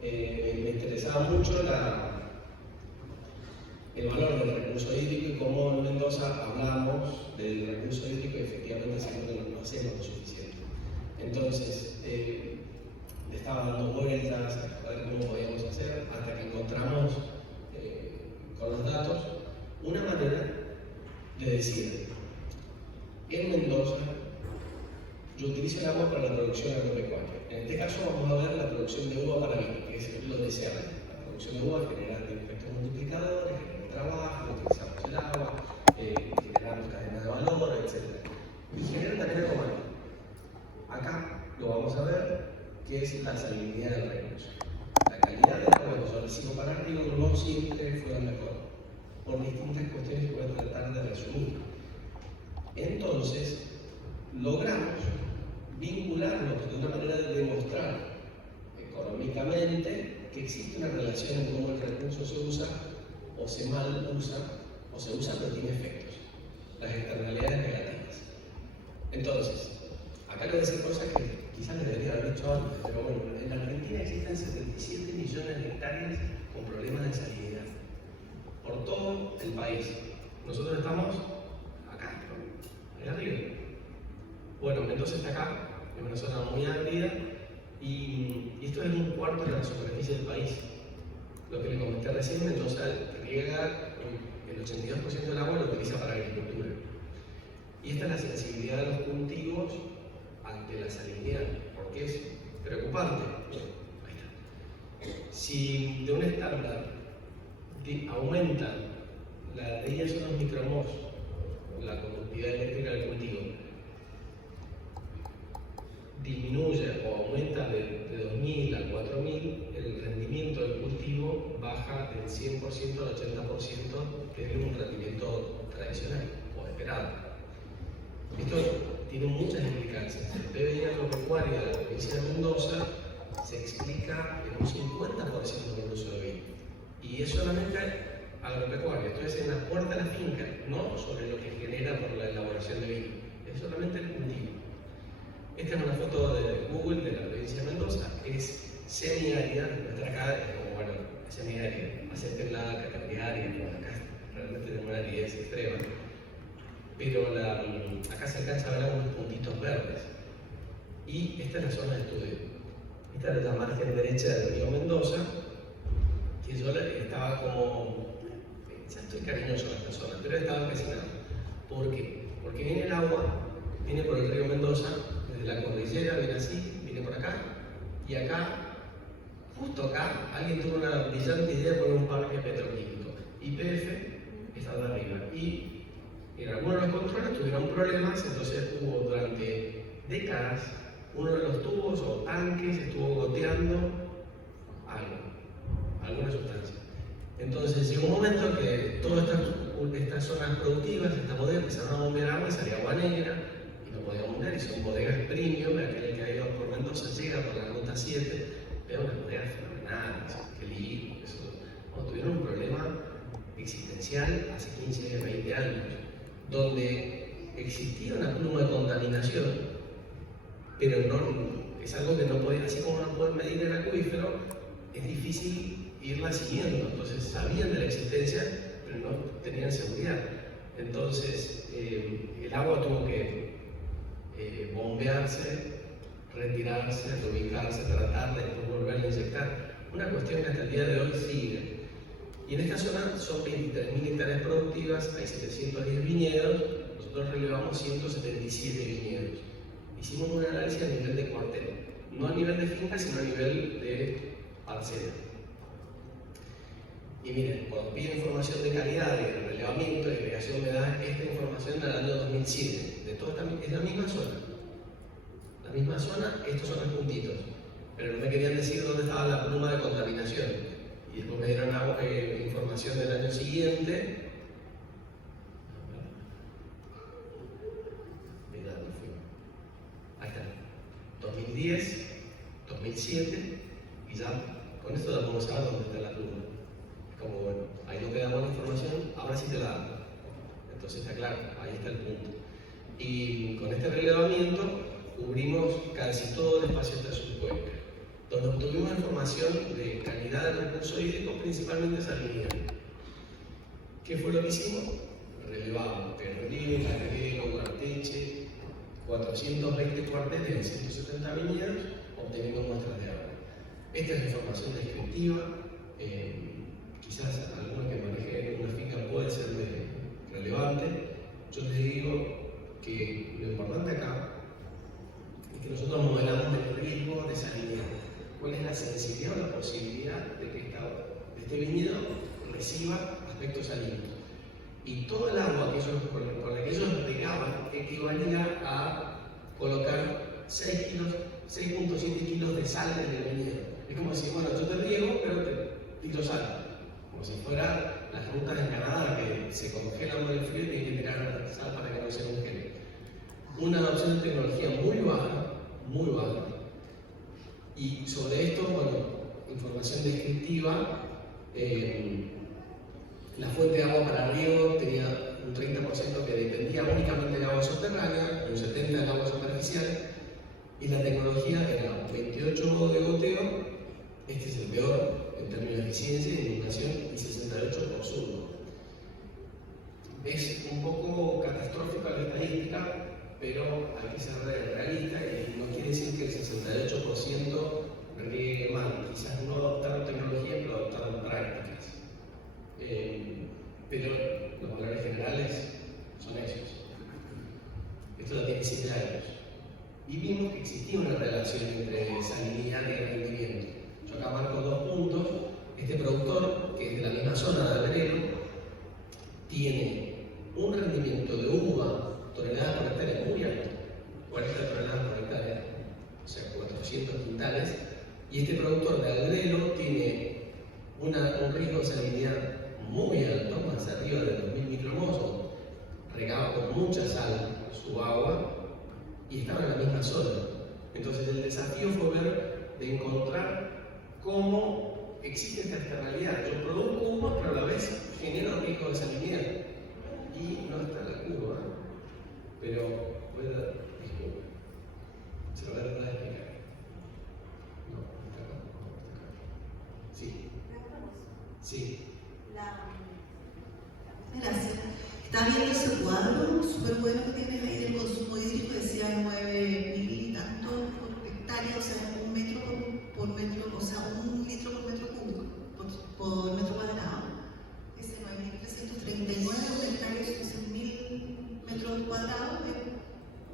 me interesaba mucho el valor del recurso hídrico y cómo en Mendoza hablamos del recurso hídrico y efectivamente siempre no hacemos lo suficiente. Entonces, le estaba dando vueltas a ver cómo podíamos hacer hasta que encontramos con los datos una manera de decir, en Mendoza yo utilizo el agua para la producción agropecuaria. En este caso vamos a ver la producción de uva para vino, que es lo deseable. La producción de uva genera efectos multiplicadores, genera trabajo, utilizamos el agua, generamos cadenas de valor, etc. Y genera también economía. Acá lo vamos a ver, que es la salinidad del recurso. La calidad del agua, yo recibo para arriba, no siempre fue mejor, por distintas cuestiones que voy a tratar de resumir. Entonces, logramos vincularnos de una manera de demostrar económicamente que existe una relación en cómo el recurso se usa o se mal usa, o se usa pero tiene efectos, las externalidades negativas. Entonces, acá le voy a decir cosas que quizás les debería haber dicho antes, pero bueno, en la Argentina existen 77 millones de hectáreas con problemas de salinidad por todo el país. Nosotros estamos acá, en el río. Bueno, Mendoza está acá, en una zona muy árida, y esto es un cuarto de la superficie del país. Lo que le comenté recién, Mendoza riega el 82% del agua, lo utiliza para agricultura. Y esta es la sensibilidad de los cultivos ante la salinidad, porque es preocupante. Ahí está. Si de un estándar aumenta la de ISO 2 micromos, la conductividad eléctrica del cultivo, disminuye o aumenta de 2000 a 4000, el rendimiento del cultivo baja del 100% al 80%, que es un rendimiento tradicional o esperado. Esto tiene muchas implicancias. El PBI agropecuario de la provincia de Mendoza se explica en un 50% del uso de vino. Y es solamente agropecuario, esto es en la puerta de la finca, no sobre lo que genera por la elaboración de vino, es solamente el cultivo. Esta es una foto de Google de la provincia de Mendoza, es semiárida, nuestra acá es como, bueno, es semiárida, acéptenla, categoría, bueno, acá realmente tenemos una aridez extrema, pero acá se alcanza a ver algunos puntitos verdes. Y esta es la zona de estudio. Esta es la margen derecha del río Mendoza, que yo estaba como, ya estoy cariñoso con esta zona, pero estaba empecinado. ¿Por qué? Porque viene el agua, viene por el río Mendoza, desde la cordillera, viene así, viene por acá, y acá, justo acá, alguien tuvo una brillante idea de poner un parque petroquímico. YPF está de arriba. Y en algunos de los controles tuvieron problemas, entonces hubo durante décadas uno de los tubos o tanques estuvo goteando alguna sustancia. Entonces llegó un momento que todas estas zonas productivas, estas bodegas empezaron a bombear agua y salía agua negra y no podía bombear, y son bodegas premium, aquel que ha ido por Mendoza llega por la ruta 7, pero unas bodegas fenomenales, que lindo, eso. Bueno, tuvieron un problema existencial hace 15, 20 años, donde existía una pluma de contaminación, pero no, es algo que no podía, así como no pueden medir el acuífero, es difícil irla siguiendo. Entonces sabían de la existencia, pero no tenían seguridad. Entonces el agua tuvo que bombearse, retirarse, reubicarse, tratar de después volver a inyectar. Una cuestión que hasta el día de hoy sigue. Y en esta zona son 23.000 hectáreas productivas, hay 710 viñedos, nosotros relevamos 177 viñedos. Hicimos un análisis a nivel de cuartel, no a nivel de finca, sino a nivel de parcela. Y miren, cuando pido información de calidad, de relevamiento, de agregación de humedad, esta información del año 2007, de toda esta, es la misma zona. La misma zona, estos son los puntitos. Pero no me querían decir dónde estaba la pluma de contaminación. Y después me dieron información del año siguiente. Mira, ¿dónde fue? Ahí está. 2010, 2007, y ya con esto ya podemos saber dónde está la pluma. Es como, bueno, ahí no te damos la información, ahora sí te la damos. Entonces está claro, ahí está el punto. Y con este relevamiento cubrimos casi todo el espacio de subcuenca, donde obtuvimos información de calidad del recurso hídrico, principalmente salinidad. ¿Qué fue lo que hicimos? Relevamos Perolín, Cagrero, Guarteche, 420 cuarteles en 170 viñedos, obteniendo muestras de agua. Esta es la información descriptiva. Quizás alguno que maneje una finca puede ser relevante. Yo les digo que lo importante acá es que nosotros modelamos el riesgo de salinidad. ¿Cuál es la sensibilidad o la posibilidad de que este viñedo reciba aspectos salinos? Y todo el agua con la que ellos regaban equivalía a colocar 6.7 kilos de sal en el viñedo. Es como si, bueno, yo te riego, pero te tiro sal. Como si fuera las rutas en Canadá que se congelan por el frío y tienen que tirar sal para que no se congele. Una adopción de tecnología muy baja, muy baja. Y sobre esto, bueno, información descriptiva. La fuente de agua para riego tenía un 30% que dependía únicamente de agua subterránea, un 70% del agua superficial, y la tecnología era 28 de goteo, este es el peor en términos de eficiencia y inundación, y 68 por surdo. Es un poco catastrófica la estadística, pero hay que ser realista y no quiere decir que el 68% riegue mal, quizás no adoptaron tecnología, pero adoptaron prácticas. Pero los valores generales son esos. Esto ya tiene 7 años. Y vimos que existía una relación entre salinidad y rendimiento. Yo acá marco 2 puntos. Este productor, que es de la misma zona de Alberelo, tiene un rendimiento de uva toneladas por hectárea muy alto, 40 toneladas por hectárea, o sea, 400 quintales. Y este productor de Alberelo tiene un riesgo de salinidad muy alto, más arriba de 2000 micromosos, regaba con mucha sal su agua y estaba en la misma zona. Entonces el desafío fue ver, de encontrar cómo existe esta externalidad. Yo produzco uva, pero a la vez genero riesgo de salinidad. Y no está la curva, pero voy a dar, disculpe, se lo voy a tratar de explicar. No, está acá, no, está acá. Sí. Sí. Gracias. Está viendo ese cuadro súper bueno que tienes ahí del consumo hídrico, decía 9.000 y tanto por hectárea, o sea, 1 metro por metro, o sea, 1 litro por metro cúbico, por metro cuadrado. Ese 9.339 hectáreas son 6.000 metros cuadrados.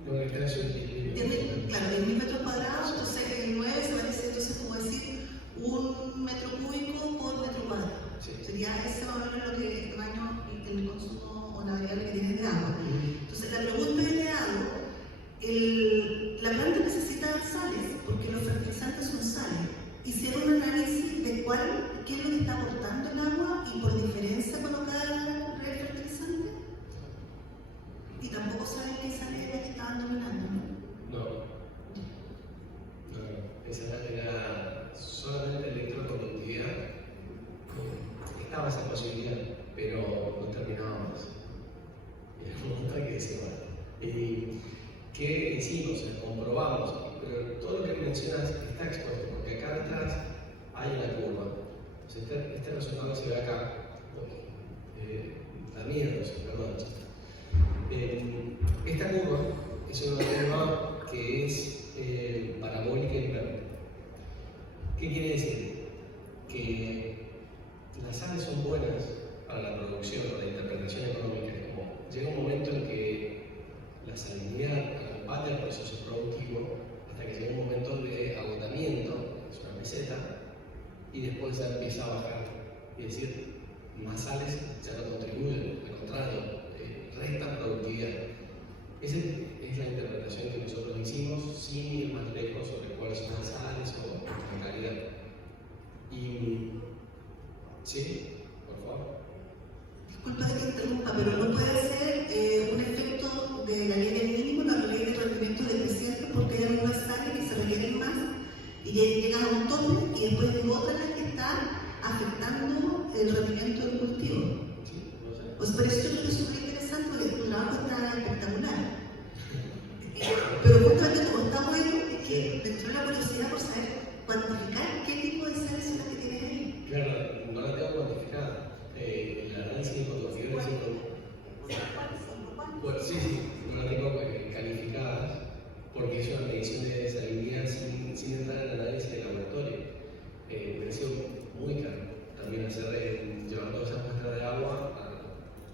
No, hectáreas son 10.000. Claro, 10.000 metros cuadrados, entonces el 9 se parece, entonces como decir 1 metro cúbico por metro cuadrado. Sí. Sería ese valor en lo que baño el consumo o la variable que tienes de agua. Entonces la pregunta que le hago, la planta necesita sales, porque los fertilizantes son sales. ¿Hicieron un análisis de qué es lo que está aportando el agua y por diferencia colocar el fertilizante? Y tampoco saben qué sales eran que estaban dominando, ¿no? No, esa era solamente electroconductividad. Estaba esa posibilidad, pero no terminábamos. Y era un montaje que decía, ¿qué hicimos? O sea, comprobamos, pero todo lo que mencionas está expuesto, porque acá atrás hay una curva. Entonces, este resultado se ve acá. La mierda, perdón. Esta curva es una curva que es parabólica inversa. ¿Qué quiere decir? Que las sales son buenas para la producción o la interpretación económica. Es como llega un momento en que la salinidad acompaña el proceso productivo hasta que llega un momento de agotamiento, es una meseta, y después ya empieza a bajar. Es decir, más sales ya no contribuyen, al contrario, restan productividad. Esa es la interpretación que nosotros hicimos sin ir más lejos sobre cuáles son las sales o la calidad. Y sí, por favor. Disculpa que te interrumpa, pero no puede ser un efecto de la ley del mínimo, la ley de rendimiento decreciente, porque hay algunas sales que se requieren más y llegan a un tope y después hay otras que están afectando el rendimiento del cultivo. Sí, no sé. Pues por eso yo creo que es súper interesante porque tu trabajo está espectacular. Pero justamente como está bueno, es que me entró la curiosidad por saber cuantificar qué tipo de sales son las que tienes ahí. Claro, no la tengo cuantificada. El análisis de fotografía bueno, sí, no la tengo calificadas porque es una medición de salinidad sin entrar en el análisis de laboratorio. Me ha sido muy caro también llevar todas esas muestras de agua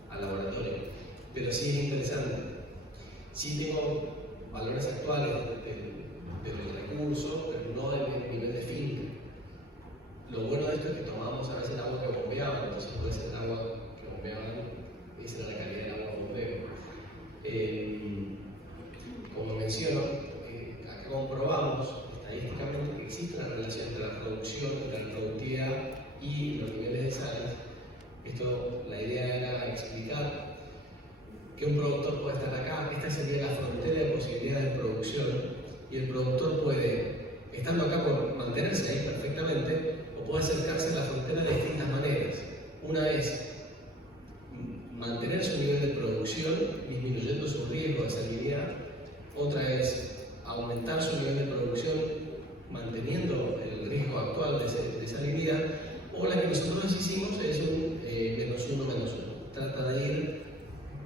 al laboratorio. Pero sí es interesante. Sí tengo valores actuales del recurso, pero no del nivel de filtro. Lo bueno de esto es que tomamos a veces el agua que bombeaban, entonces puede ser el agua que bombeaban, esa era la calidad del agua bombeo. Como menciono, acá comprobamos estadísticamente que existe una relación entre la producción, entre la productividad y los niveles de sales. La idea era explicar que un productor puede estar acá, esta sería la frontera de posibilidades de producción, y el productor puede, estando acá, por mantenerse ahí perfectamente, o puede acercarse a la frontera de distintas maneras. Una es mantener su nivel de producción, disminuyendo su riesgo de salinidad. Otra es aumentar su nivel de producción, manteniendo el riesgo actual de salinidad. O la que nosotros hicimos es un -1, trata de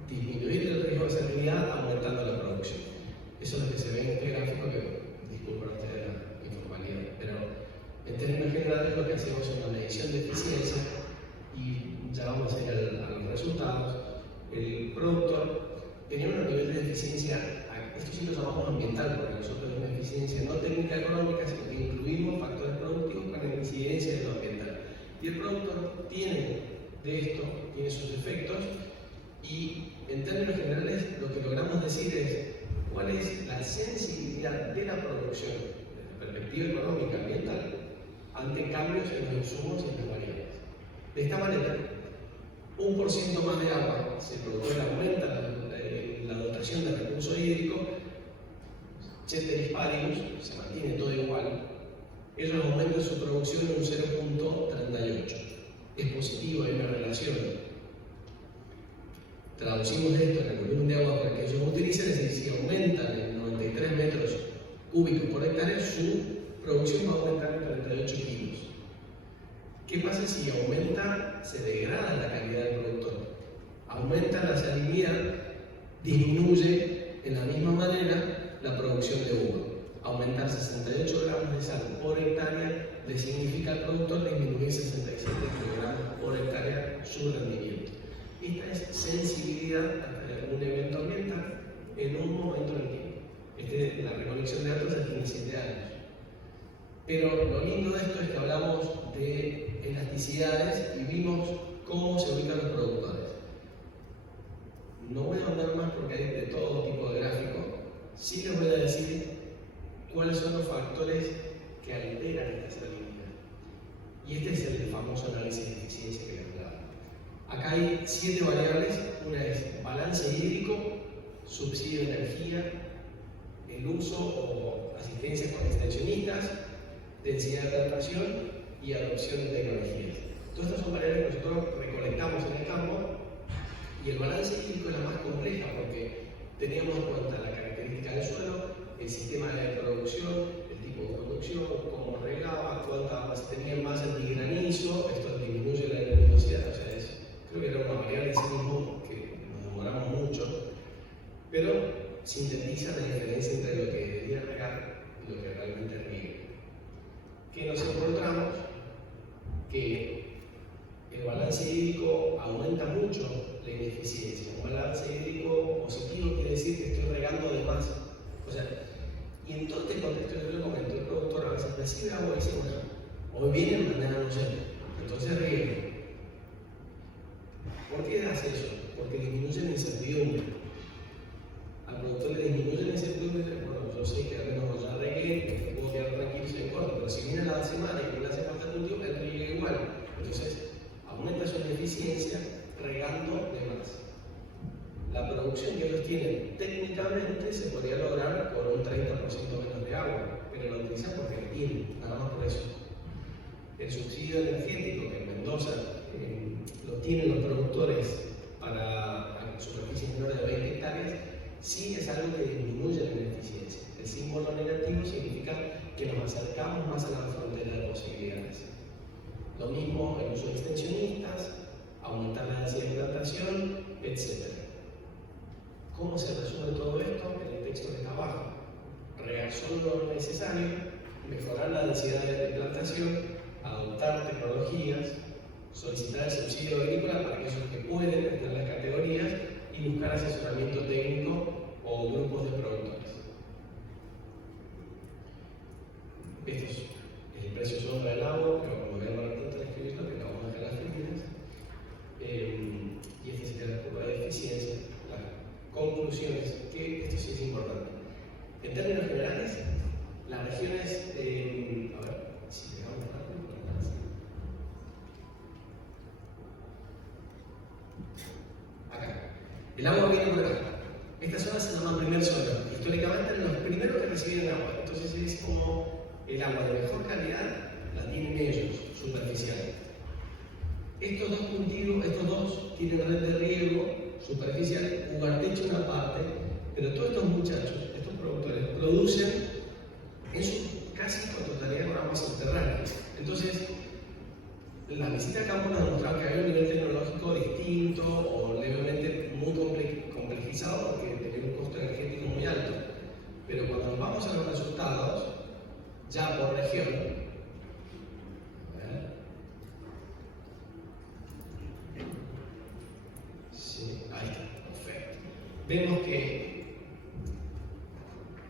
disminuir el riesgo de salinidad aumentando la producción. Eso es lo que se ve en este gráfico, que disculpen ustedes la informalidad, pero en términos generales lo que hacemos es una medición de eficiencia y ya vamos a ir a los resultados. El productor tenía un nivel de eficiencia, esto sí lo llamamos ambiental, porque nosotros tenemos una eficiencia no técnica económica, sino que incluimos factores productivos para la incidencia de lo ambiental. Y el productor tiene de esto, tiene sus efectos, y en términos generales lo que logramos decir es cuál es la sensibilidad de la producción desde la perspectiva económica ambiental ante cambios en los insumos y en las variables. De esta manera, 1% más de agua, si el productor aumenta la dotación de recurso hídrico, ceteris paribus, se mantiene todo igual, ellos aumentan su producción en un 0.38. Es positivo, hay una relación. Traducimos esto en el volumen de agua para que ellos utilicen, es decir, si aumentan en 93 metros cúbicos por hectárea, su producción va a aumentar en 38 kilos. ¿Qué pasa si aumenta, se degrada la calidad del productor? Aumenta la salinidad, disminuye en la misma manera la producción de uva. Aumentar 68 gramos de sal por hectárea le significa al productor disminuir 67 kilogramos por hectárea su rendimiento. Esta es sensibilidad a un evento ambiental en un momento en el tiempo. La recolección de datos ya tiene 7 años. Pero lo lindo de esto es que hablamos de elasticidades y vimos cómo se ubican los productores. No voy a ahondar más porque hay de todo tipo de gráficos. Sí les voy a decir cuáles son los factores que alteran esta salinidad. Y este es el famoso análisis de eficiencia que les hablaba. Acá hay 7 variables. Una es balance hídrico, subsidio de energía, el uso o asistencia con extensionistas, densidad de plantación y adopción de tecnologías. Todas estas son variables que nosotros recolectamos en el campo, y el balance hídrico es la más compleja porque teníamos en cuenta la característica del suelo, el sistema de producción, el tipo de producción, cómo regaba, cuánta agua se tenía en base veces recibe agua y dice, bueno, hoy viene, mañana no llega. Entonces riego. ¿Por qué hace eso? Porque disminuye la incertidumbre. Al productor le disminuye la incertidumbre, bueno, yo sé que al menos ya regué, me puedo quedar tranquilo y se corta, pero si viene la semana y no le hace falta cultivo, él riega igual. Entonces, aumenta su eficiencia regando de más. La producción que ellos tienen técnicamente se podría lograr con un 30% menos de agua, pero lo utilizan porque lo tienen, nada más por eso. El subsidio energético que en Mendoza lo tienen los productores para superficies menores de 20 hectáreas, sí es algo que disminuye la ineficiencia. El símbolo negativo significa que nos acercamos más a la frontera de posibilidades. Lo mismo el uso de extensionistas, aumentar la densidad de plantación, etc. ¿Cómo se resuelve todo esto? En el texto que está abajo. Regar solo lo necesario, mejorar la densidad de plantación, adoptar tecnologías, solicitar el subsidio agrícola para aquellos que pueden entrar en las categorías y buscar asesoramiento técnico o grupos de productores. Esto es el precio sombra del agua, pero como vean ahora pronto escribirlo, que acabamos de dejar las figuras. Y esta sería la curva de eficiencia. Las conclusiones, que esto sí es importante. En términos generales, las regiones, a ver, si llegamos rápido, acá. El agua viene por acá. Esta zona se llama primer zona. Históricamente eran los primeros que recibían agua. Entonces es como el agua de mejor calidad la tienen ellos, superficial. Estos dos cultivos, estos dos tienen red de riego superficial, Ugarteche una parte, pero todos estos muchachos, estos productores, producen en su casi con totalidad con aguas subterráneas. Entonces, la visita a campo nos demostraba que había un nivel tecnológico distinto o levemente muy complejizado porque tenía un costo energético muy alto. Pero cuando nos vamos a los resultados, ya por región, sí, ahí está, perfecto. Vemos que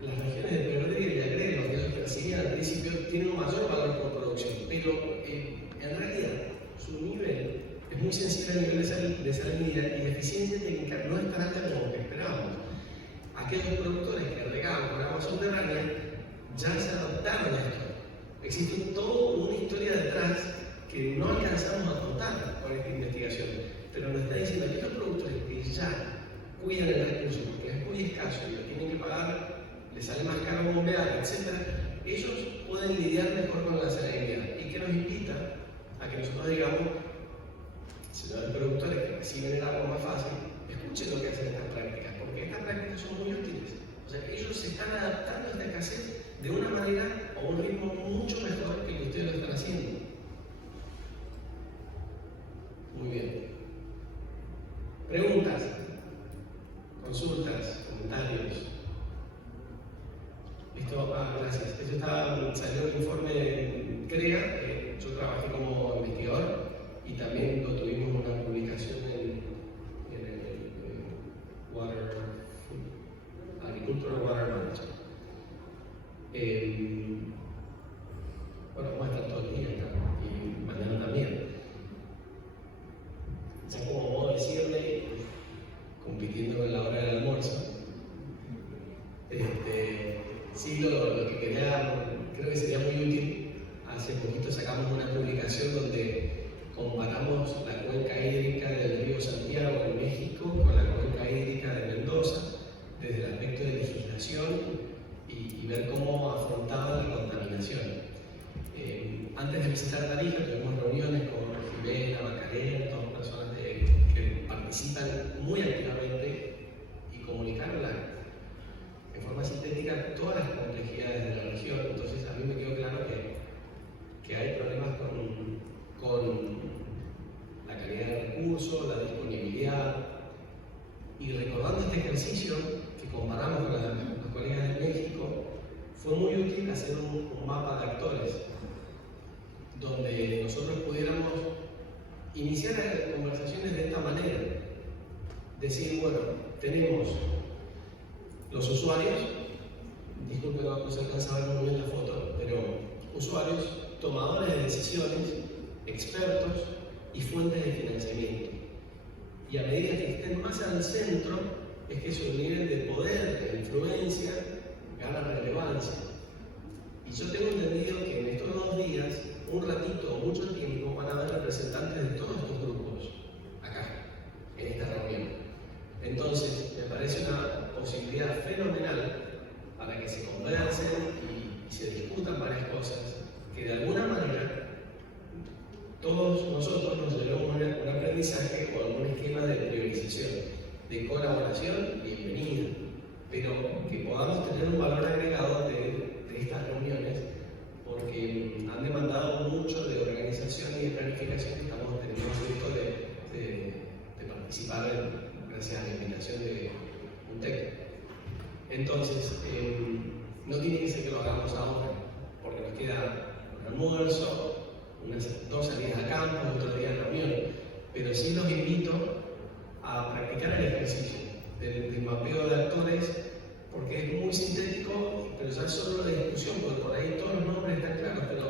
las regiones de Perdriel y de Agrelo, que ellos percibían al principio, tienen un mayor valor por producción, pero en realidad su nivel es muy sensible al nivel de salinidad y la eficiencia técnica no es tan alta como que esperábamos. Aquellos productores que regaban con agua subterránea ya se adaptaron a esto. Existe toda una historia detrás que no alcanzamos a contar con esta investigación, pero nos está diciendo que estos productores que ya cuidan el recurso porque es muy escaso y lo tienen que pagar, les sale más caro bombear, etc., ellos pueden lidiar mejor con la salinidad y que nos invita a que nosotros digamos, señores productores que reciben el agua más fácil, escuchen lo que hacen estas prácticas, porque estas prácticas son muy útiles. O sea, ellos se están adaptando a esta escasez de una manera o un ritmo mucho mejor que ustedes lo están haciendo. Muy bien. Preguntas, consultas, comentarios. Esto, gracias. Esto salió el informe de CREA, yo trabajé como investigador y también lo tuvimos una publicación en el Agricultural Water Management. Bueno, vamos a estar todo el día acá y mañana también. Ya como modo de cierre, compitiendo con la hora del almuerzo. Sí, lo que quería, creo que sería muy útil. Hace poquito sacamos una publicación donde comparamos la cuenca hídrica del río Santiago en México con la cuenca hídrica de Mendoza desde el aspecto de legislación y ver cómo afrontaban la contaminación. Antes de visitar Tarija tuvimos reuniones con Jimena, Macarena, todas personas que participan muy activamente y comunicaron en forma sintética todas las complejidades de la región. Entonces a mí me quedó claro que hay problemas con la calidad del recurso, la disponibilidad. Y recordando este ejercicio que comparamos con los colegas de México, fue muy útil hacer un mapa de actores donde nosotros pudiéramos iniciar conversaciones de esta manera. Decir, bueno, tenemos los usuarios, disculpen, no se alcanza a ver muy bien la foto, pero usuarios, tomadores de decisiones, expertos y fuentes de financiamiento. Y a medida que estén más al centro, es que su nivel de poder, de influencia, gana relevancia. Y yo tengo entendido que en estos 2 días, un ratito o mucho tiempo, van a haber representantes de todos estos grupos acá, en esta reunión. Entonces, me parece una posibilidad fenomenal para que se conversen y se discutan varias cosas que de alguna manera todos nosotros nos llevamos un aprendizaje o algún esquema de priorización, de colaboración, bienvenida, pero que podamos tener un valor agregado de estas reuniones, porque han demandado mucho de organización y de planificación que estamos teniendo gusto de participar gracias a la invitación de UNTEC. Entonces, no tiene que ser que lo hagamos ahora, porque nos queda un almuerzo, unas 2 salidas a campo, otro día de reunión, pero sí los invito a practicar el ejercicio del mapeo de actores, porque es muy sintético, pero ya es solo la discusión, porque por ahí todos los nombres están claros, pero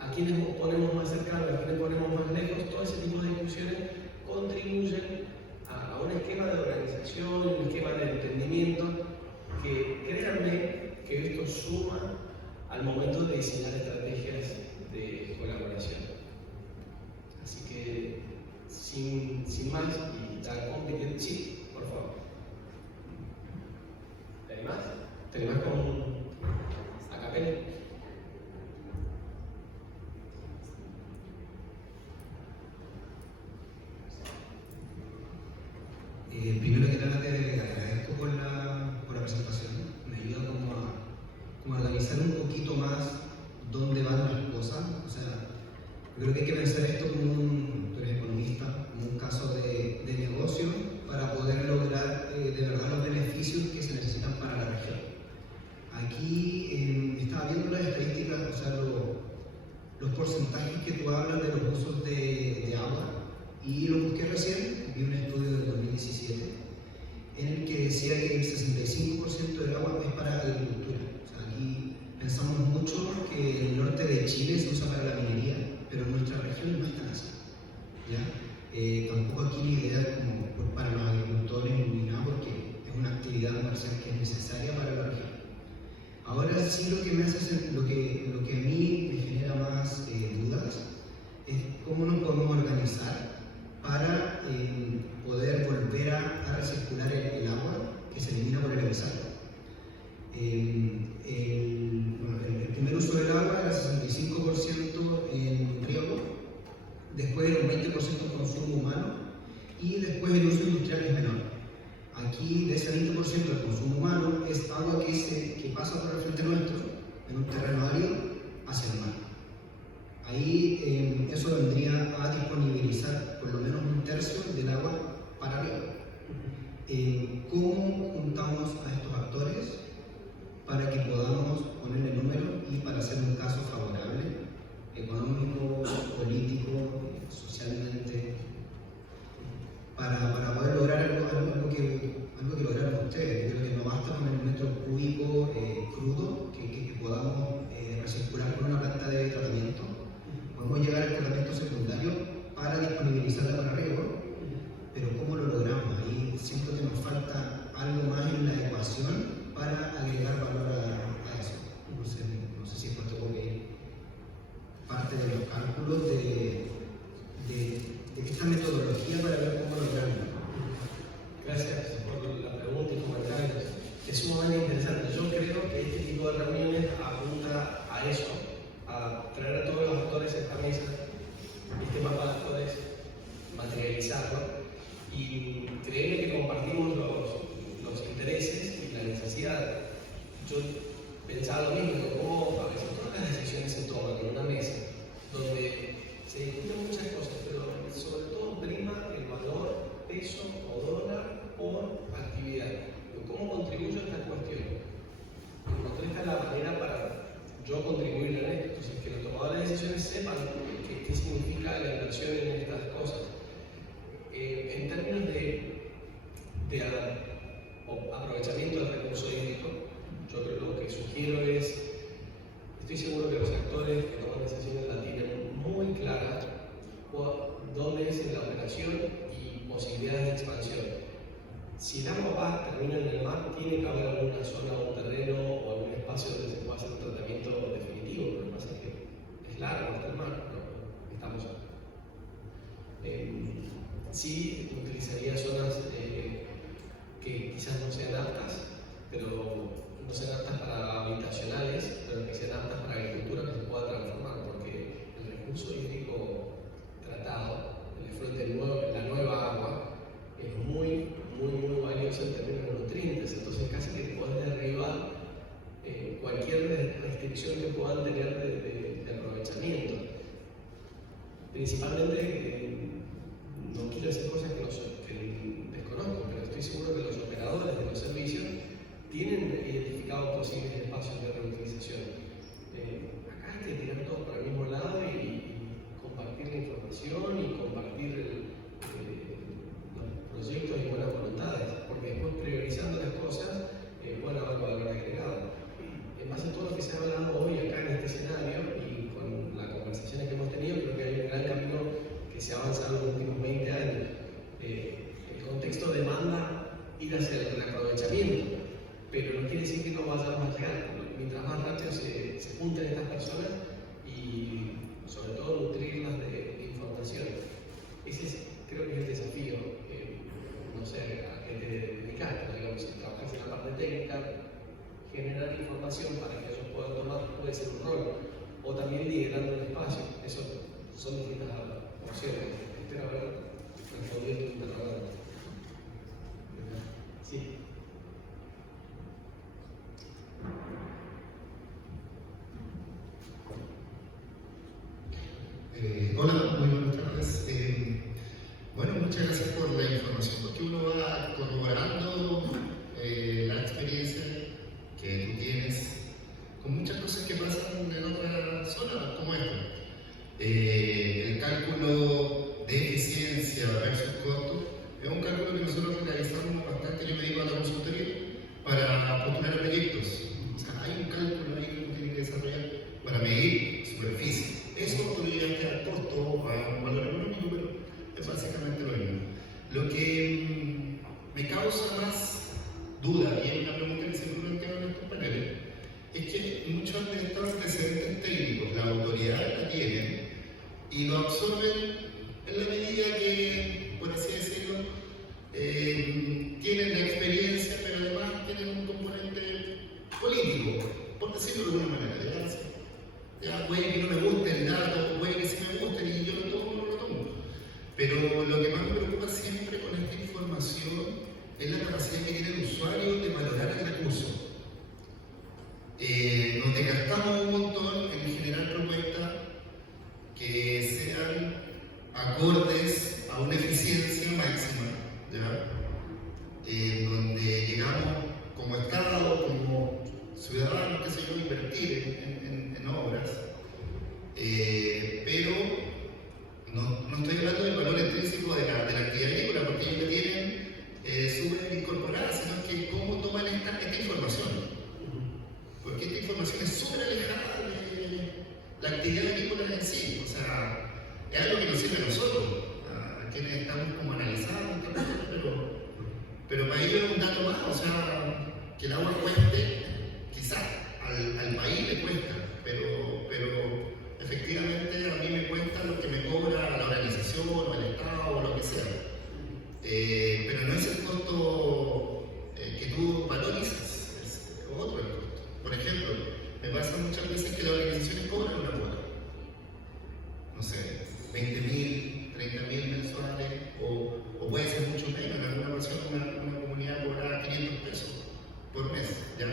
a quienes ponemos más cercanos, a quienes ponemos más lejos, todo ese tipo de discusiones contribuyen a un esquema de organización, un esquema de entendimiento, que créanme que esto suma al momento de diseñar estrategias de colaboración. Así que, sin más y tan complicado, sí, por favor. ¿Te animás? ¿Te animás con a capela? Primero que nada te agradezco por la presentación. Me ayuda como a organizar un poquito más dónde van las cosas. O sea, yo creo que hay que pensar esto como tú eres economista, como un caso de negocio para poder lograr de verdad los beneficios que se necesitan para la región. Aquí estaba viendo las estadísticas, o sea, los porcentajes que tú hablas de los usos de agua, y lo busqué recién, vi un estudio del 2017 en el que decía que el 65% del agua es para agricultura. O sea, aquí pensamos mucho que en el norte de Chile se usa para la minería, pero en nuestra región no es tan así, ¿ya? Tampoco aquí la idea es como para los agricultores ni nada, porque es una actividad comercial que es necesaria para la región. Ahora sí lo que me hace, lo que a mí me genera más dudas es cómo nos podemos organizar para poder volver a recircular el agua que se elimina por el emissario. El primer uso del agua era 65% en riego, después era un 20% en consumo humano y después el uso industrial es menor. Aquí de ese 20% del consumo humano es agua que pasa por el frente nuestro en un terreno árido hacia el mar. Ahí eso vendría a disponibilizar por lo menos un tercio del agua para riego. ¿Cómo juntamos a estos actores para que podamos ponerle número y para hacer un caso favorable, económico, político, socialmente, para poder lograr algo que lograron ustedes? Yo creo que no basta con el metro cúbico crudo que podamos recircular con una planta de tratamiento. Podemos llegar al tratamiento secundario para disponibilizarla para riego, pero ¿cómo lo logramos? Ahí siento que nos falta algo más en la ecuación para agregar valor a eso. No sé si es cuánto porque parte de los cálculos de esta metodología para ver cómo lograrlo. Gracias por la pregunta y comentarios. Es sumamente interesante. Yo creo que este tipo de reuniones apunta a eso, a traer a todos los actores a esta mesa, este mapa de actores, materializarlo y creer que compartimos los intereses y la necesidad. Yo pensaba lo mismo, cómo a veces todas las decisiones se toman en una mesa donde se discuten muchas cosas, pero sobre todo prima el valor, peso o dólar por actividad. ¿Cómo contribuyo a esta cuestión? Encontré esta la manera para yo contribuir en esto. Entonces, que los tomadores de decisiones sepan qué significa la inversión en estas cosas. En términos de aprovechamiento del recurso hídrico, yo creo que lo que sugiero es, estoy estoy seguro que los actores que toman decisiones la tienen muy clara dónde es la operación y posibilidades de expansión. Si el agua termina en el mar, tiene que haber alguna zona o un terreno o algún espacio donde se pueda hacer un tratamiento definitivo. Lo que pasa es que es largo hasta el mar, ¿no? Estamos. Sí, utilizaría zonas que quizás no sean aptas, pero no sean aptas para habitacionales, pero que sean aptas para agricultura que se pueda transformar, porque el recurso hídrico tratado, la nueva agua, es muy valiosa en términos de nutrientes, entonces casi que puedes derribar cualquier restricción que puedan tener de aprovechamiento. Principalmente, no quiero decir cosas que desconozco, pero estoy seguro que los operadores de los servicios tienen identificado posibles espacios de reutilización. Acá hay que tirar todo para el mismo lado y compartir la información y compartir los proyectos y buenas voluntades, porque después priorizando las cosas pueden haber valor agregado. En base a todo lo que se ha hablado hoy acá en este escenario y con las conversaciones que hemos tenido, creo que hay un gran camino que se ha avanzado en los últimos 20 años. El contexto demanda ir hacia el aprovechamiento, pero no quiere decir que no vayamos a llegar. Mientras más rápido se junten estas personas y sobre todo nutrirlas de información. Ese creo que es el desafío. No sé a qué te dedicas, pero digamos, si trabajas en la parte técnica, generar información para que ellos puedan tomar puede ser un rol, o también liderando un espacio. Eso son distintas opciones. Espero haber respondido tu interrogante. Sí. Hola, muy buenas tardes. Bueno, muchas gracias por la información, porque uno va corroborando la experiencia que tú tienes con muchas cosas que pasan en otras zonas como esta. El cálculo de eficiencia versus costo es un cálculo que nosotros realizamos bastante. Yo me dedico a la consultoría para postular proyectos. O sea, hay un cálculo ahí que uno tiene que desarrollar para medir superficie. Eso tú llegaste al costo, a un valor económico, pero es básicamente lo mismo. Lo que me causa más duda, y es una pregunta que siempre planteo en estos paneles, es que muchos de estos antecedentes técnicos, la autoridad la tienen y lo absorben en la medida que, por así decirlo, tienen la experiencia, pero además tienen un componente político, por decirlo de alguna manera. Ya puede que no me guste el dato, puede que sí me guste y yo lo tomo o no lo tomo. Pero lo que más me preocupa siempre con esta información es la capacidad que tiene el usuario de valorar el recurso. Nos desgastamos un montón en generar propuestas que sean acordes a una eficiencia máxima, ¿ya? Donde llegamos como Estado, como ciudadanos, qué sé yo, invertir en obras, pero no estoy hablando del valor intrínseco de la actividad agrícola, porque ellos la tienen súper incorporada, sino que cómo toman esta información, porque esta información es súper alejada de la actividad agrícola en sí. O sea, es algo que nos sirve a nosotros, a quienes estamos como analizando, pero para ellos es un dato más. O sea, que el agua cueste, quizás al país le cuesta, pero efectivamente a mí me cuesta lo que me cobra la organización o el Estado o lo que sea. Pero no es el costo que tú valorizas, es otro el costo. Por ejemplo, me pasa muchas veces que las organizaciones cobran una cuota, no sé, 20.000, 30.000 mensuales, o puede ser mucho menos. En alguna ocasión una comunidad cobraba 500 pesos por mes, ¿ya?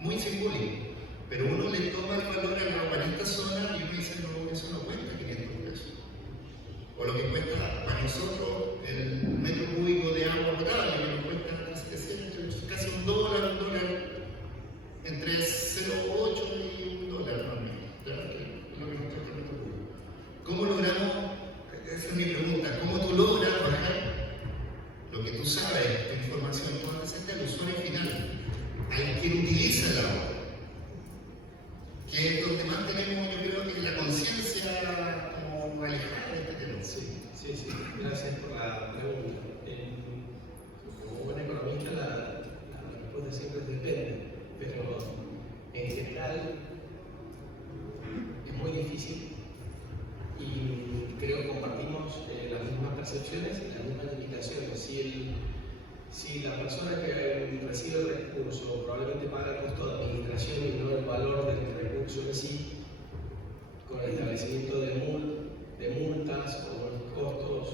Muy simbólico, pero uno le toma es donde más tenemos, yo creo que la conciencia como alejada de este tema. Sí, gracias por la pregunta. Como buen economista, la respuesta siempre es depende, pero en general es muy difícil y creo que compartimos las mismas percepciones y las mismas limitaciones. Si la persona que recibe el recurso probablemente paga el costo de administración y no el valor del recurso en sí, con el establecimiento de multas o los costos,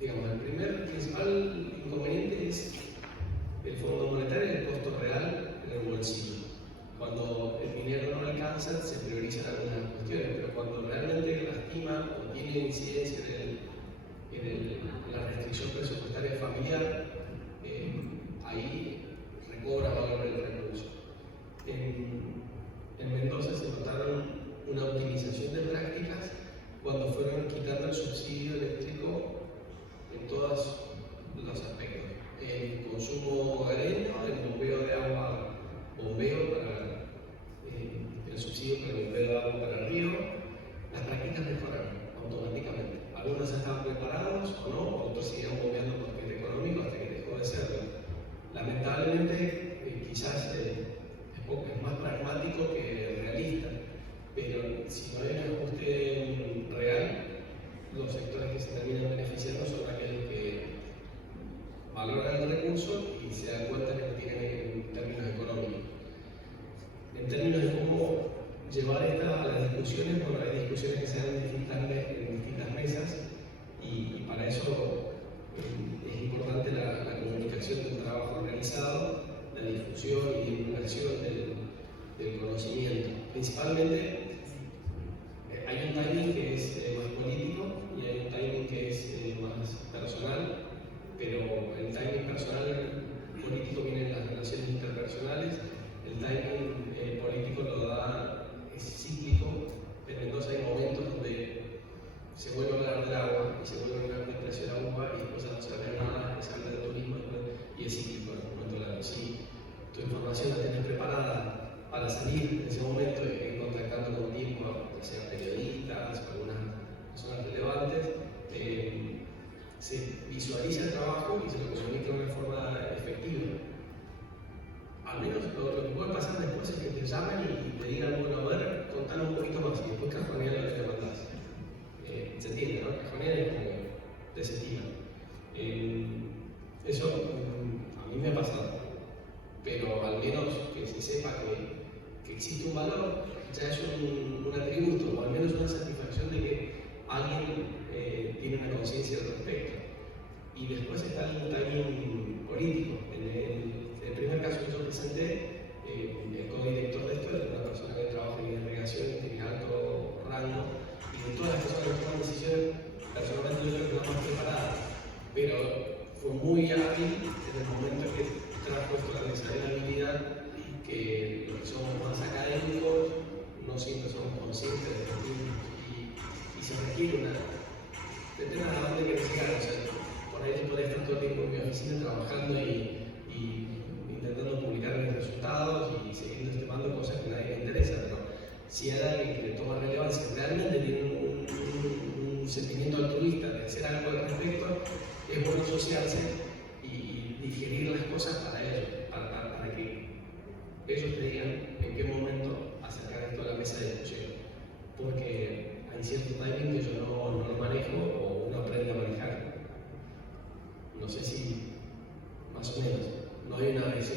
digamos, el principal inconveniente es el Fondo Monetario y el costo real en el bolsillo. Cuando el dinero no alcanza, se priorizan algunas cuestiones, pero cuando realmente lastima o tiene incidencia en la restricción presupuestaria familiar, ahí recobra valor el recurso. En Mendoza se notaron una optimización de prácticas cuando fueron quitando el subsidio eléctrico en todos los aspectos. El consumo hogareño, el bombeo de agua, el subsidio para el bombeo de agua para el río, las prácticas mejoraron automáticamente. Algunos estaban preparados o no, otros seguían bombeando por el económico hasta que dejó de serlo. Lamentablemente, quizás es más pragmático que realista, pero si no hay un ajuste real, los sectores que se terminan beneficiando son aquellos que valoran el recurso y se dan cuenta que lo tienen en términos económicos. En términos de cómo llevar a las discusiones, bueno, hay discusiones que se dan en distintas mesas y para eso es importante la comunicación del trabajo organizado, la difusión y divulgación del conocimiento. Principalmente hay un timing que es más político y hay un timing que es más personal, pero el timing personal político viene en las relaciones interpersonales, el timing político lo da, es cíclico. En Mendoza hay momentos donde se vuelve a hablar del agua y se vuelve a hablar del precio de la uva y después no se habla de nada, se habla de turismo y es cíclico en un momento dado. Si tu información la tenés preparada para salir en ese momento y contactando con tiempo, ya sean periodistas o algunas personas relevantes, se visualiza el trabajo y se lo comunica de una forma efectiva. Al menos lo que puede pasar después es que te llamen y te digan, bueno, a ver, contanos un poquito más y después cajonean lo que te mandás. Se entiende, ¿no? Cajonean es como desestima. Eso a mí me ha pasado, pero al menos que se sepa que existe un valor, ya es un atributo o al menos una satisfacción de que alguien tiene una conciencia al respecto. Y después está el timing político. En el primer caso que yo presenté, el codirector de esto es una persona que trabaja en irrigación y tiene alto rango, y de todas las personas que toman decisiones, personalmente yo creo que la más preparada, pero fue muy hábil en el momento que trajo esto la necesaria habilidad que los que somos más académicos no siempre somos conscientes de los mismos y se requiere depende de dónde querés llegar. O sea, por ahí yo podría estar todo el tiempo en mi oficina trabajando y intentando publicar mis resultados y seguir estimando cosas que a nadie le interesa, pero si hay alguien que le toma relevancia, realmente tiene un sentimiento altruista de hacer algo al respecto, es bueno asociarse y digerir las cosas para ellos, para que ellos te digan en qué momento acercar esto a la mesa de discusión, porque hay cierto timing que yo no lo manejo o uno aprende a manejar. No sé si más o menos, no hay una ABC,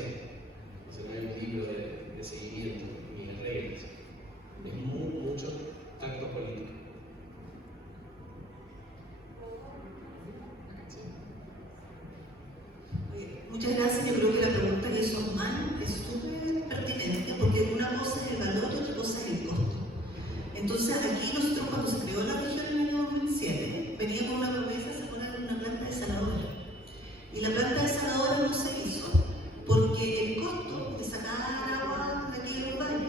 no hay un libro de seguimiento ni de reglas, es mucho tacto político. Muchas gracias. Yo creo que la pregunta que hizo Osman es súper pertinente porque una cosa es el valor y otra cosa es el costo. Entonces, aquí nosotros cuando se creó la región en el año 2007, veníamos con una promesa de poner una planta desaladora. Y la planta desaladora no se hizo porque el costo de sacar agua de aquí de los valles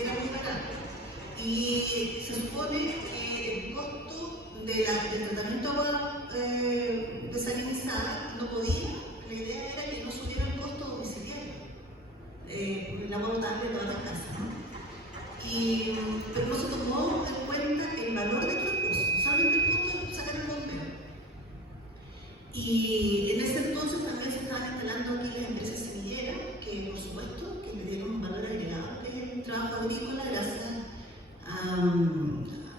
era muy barato. Y se supone que el costo del tratamiento de agua desalinizada no podía. La idea era que no subiera el costo domiciliario, el agua potable de todas las casas, ¿no? pero no se tomó en cuenta el valor de los recursos, solamente el costo de sacar el bombeo. Y en ese entonces también se estaban instalando aquí las empresas semilleras, que por supuesto que le dieron un valor agregado, que es el trabajo agrícola, gracias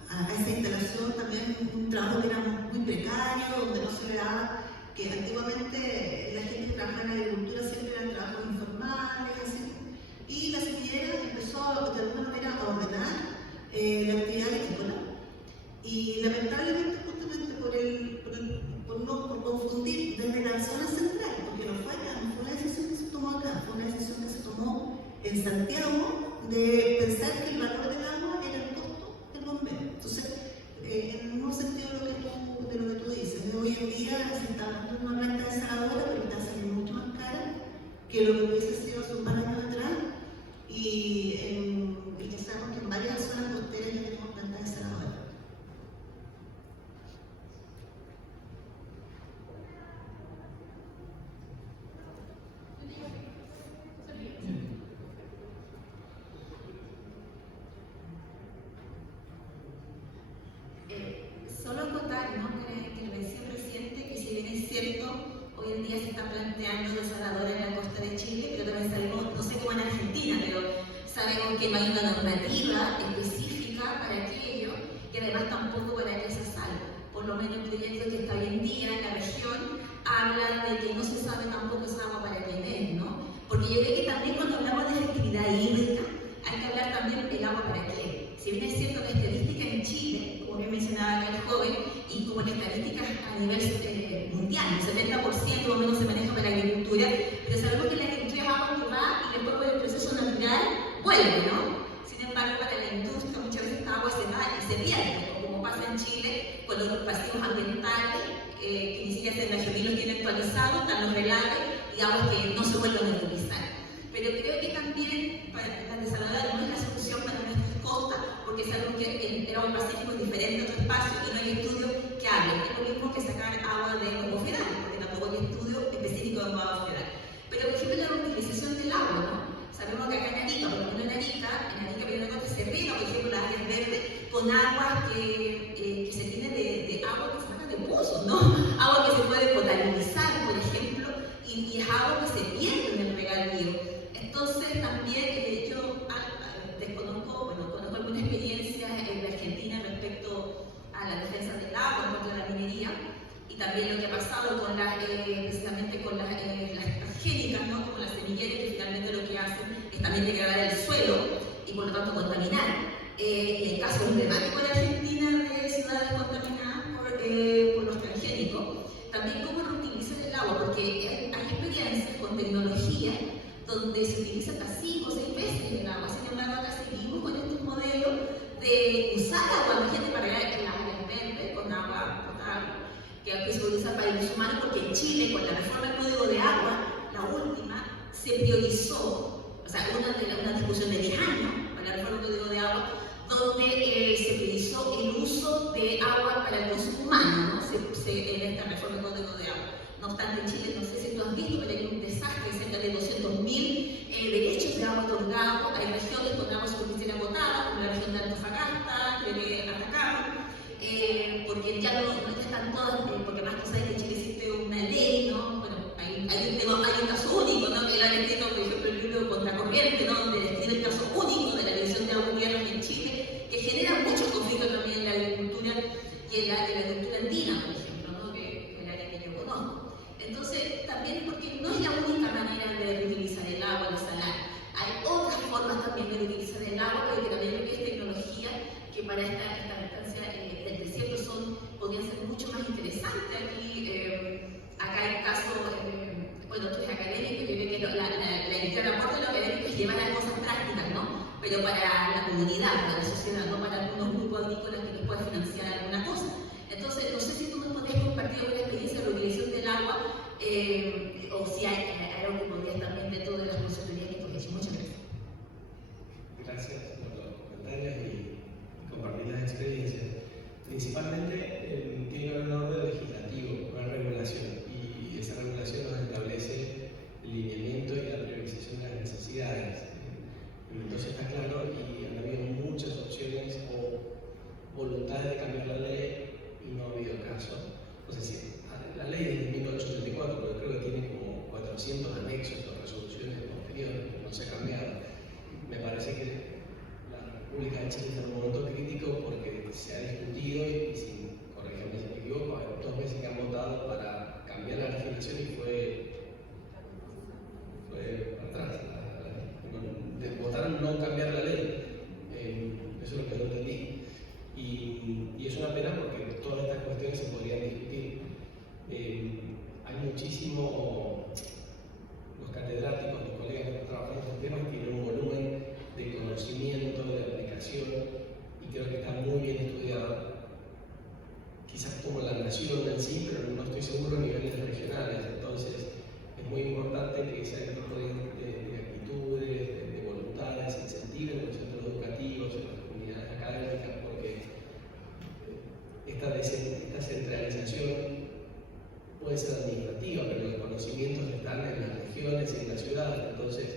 a esa instalación, también un trabajo que era muy precario, donde no se daba, que antiguamente la gente que trabajaba en la agricultura siempre eran trabajos informales, así. Y la semillera empezó de alguna manera a ordenar la actividad agrícola. Y lamentablemente, justamente por confundir desde la zona central, porque no fue acá, no fue una decisión que se tomó acá, fue una decisión que se tomó en Santiago de pensar que el valor del agua era el costo del bombeo. Entonces, en el mismo sentido de lo que tú dices, de hoy en día se está hablando de una planta desaladora, pero está saliendo mucho más cara que lo que hubiese sido hace un par de años atrás. Y que sabemos que en varias zonas costeras ya tenemos plantas desaladoras. Solo acotar, ¿no?, con la intervención reciente, que si bien es cierto, hoy en día se está planteando desaladores en la costa de Chile, pero también sabemos, no sé cómo en Argentina, pero sabemos que no hay una normativa específica para aquello, y además tampoco para que se salga. Por lo menos creyendo que hasta hoy en día en la región hablan de que no se sabe tampoco esa agua para quién es, ¿no? Porque yo creo que también cuando hablamos de efectividad hídrica, hay que hablar también del agua para qué. Si bien es cierto que la estadística en Chile, como bien mencionaba acá el joven, y como las estadísticas a nivel mundial, el 70% más o menos se maneja para la agricultura, pero sabemos que la agricultura es agua que va y después por el proceso natural vuelve, ¿no? Sin embargo, para la industria muchas veces esta agua se va y se pierde, como pasa en Chile con los pasivos ambientales, que ni siquiera la GEODI los tiene actualizados, están los relaves y aguas que no se vuelven a utilizar. Pero creo que también para la desaladora no es la solución para nuestras costas, porque sabemos que el agua Pacífico es diferente a otro espacio y no hay estudios que hablen. Es lo mismo que sacar agua de aguas federales, porque tampoco hay estudio específico de agua federal. Pero por ejemplo la reutilización del agua, ¿no? Sabemos que acá en Arica, por lo menos en Arica se riega, por ejemplo, las áreas verdes con agua que se tiene de agua que se saca de pozos, ¿no? Agua que se puede potabilizar, por ejemplo, y es agua que se pierde en el regadío. Entonces también yo conozco alguna experiencia en Argentina respecto a la defensa del agua contra la minería y también lo que ha pasado con precisamente con las transgénicas, ¿no?, como las semilleras, que finalmente lo que hacen es también degradar el suelo y por lo tanto contaminar. El caso emblemático de Argentina de ciudades contaminadas por los transgénicos, también cómo reutilizan el agua, porque hay experiencias con tecnología donde se utiliza hasta 5 o 6 veces el agua. Sin embargo, acá seguimos con estos modelos de usar agua vigente para regar el área verde con agua potable, que aquí se utiliza para el uso humano, porque en Chile, con la reforma del Código de Agua, la última, se priorizó, o sea, una discusión de 10 años para la reforma del Código de Agua, donde se priorizó el uso de agua para el consumo humano, ¿no? En esta reforma del Código de Agua. No obstante, en Chile, no sé si tú has visto, pero hay un desastre, cerca de 200.000 derechos de agua otorgados. Hay regiones con agua superficial agotada, como la región de Antofagasta, creo que Atacama, porque ya no están todas, porque más tú sabes que en Chile existe una ley, ¿no? Bueno, hay un caso único, ¿no?, que era escrito, por ejemplo, el libro Contracorriente, ¿no?, donde describe el caso único de la división de agua y tierras en Chile, que genera muchos conflictos también en la agricultura y en la agricultura andina, por ejemplo, ¿no?, que es el área que yo conozco. Entonces, también porque no es la única manera de reutilizar el agua, de salar. Hay otras formas también de reutilizar el agua, pero que también es tecnología que para esta distancia del desierto podrían ser mucho más interesantes. Aquí, acá el caso, bueno, tú eres académico, yo creo que el aporte de lo académico es llevar a cosas prácticas, ¿no? Pero para la comunidad, para la sociedad, no para algunos grupos agrícolas que nos puedan financiar alguna cosa. Entonces, no sé si tú nos podrías compartir alguna experiencia de la utilización del agua, o si hay algo que podrías también dentro de las consultorías que tú has hecho. Muchas gracias. Gracias por los comentarios y compartir las experiencias. Principalmente tiene que haber un orden legislativo, una regulación, y esa regulación nos establece el lineamiento y la priorización de las necesidades. Entonces está claro, y han habido voluntades de cambiar la ley y no ha habido caso. No sé si la ley es de 1984, pero creo que tiene como 400 anexos o resoluciones posteriores que no se ha cambiado. Me parece que la República de Chile está en un momento crítico porque se ha discutido y si, corrígame si me equivoco, hay 2 veces que han votado para cambiar la legislación y fue para atrás. Votaron no cambiar la ley. Eso es lo que yo entendí. Y es una pena porque todas estas cuestiones se podrían discutir. Hay muchísimo, los catedráticos, los colegas que trabajan en estos temas tienen un volumen de conocimiento, de aplicación, y creo que está muy bien estudiado. Quizás como la nación en sí, pero no estoy seguro a niveles regionales. Entonces, es muy importante que ese tipo de actitudes, de voluntades, se incentiven en los centros educativos, en las comunidades académicas, porque esta centralización puede ser administrativa, pero los conocimientos están en las regiones y en las ciudades. Entonces,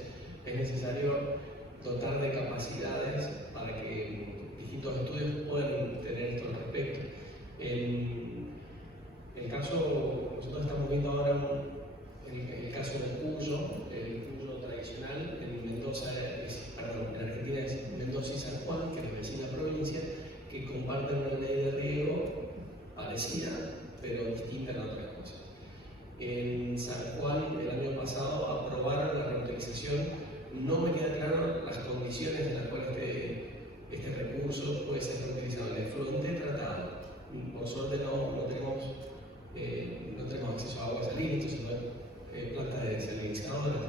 es necesario dotar de capacidades para que distintos estudios puedan tener esto al respecto. El caso, nosotros estamos viendo ahora el caso del Cuyo, el Cuyo tradicional en Mendoza, en Argentina es Mendoza y San Juan, que es la vecina provincia, que comparten una ley de riego parecida, pero distinta en otras cosas. En San Juan, el año pasado, aprobaron la reutilización. No me queda claro las condiciones en las cuales este recurso puede ser reutilizado. El efluente tratado. Por suerte no tenemos acceso a agua salina, entonces no hay plantas de desalinizadoras,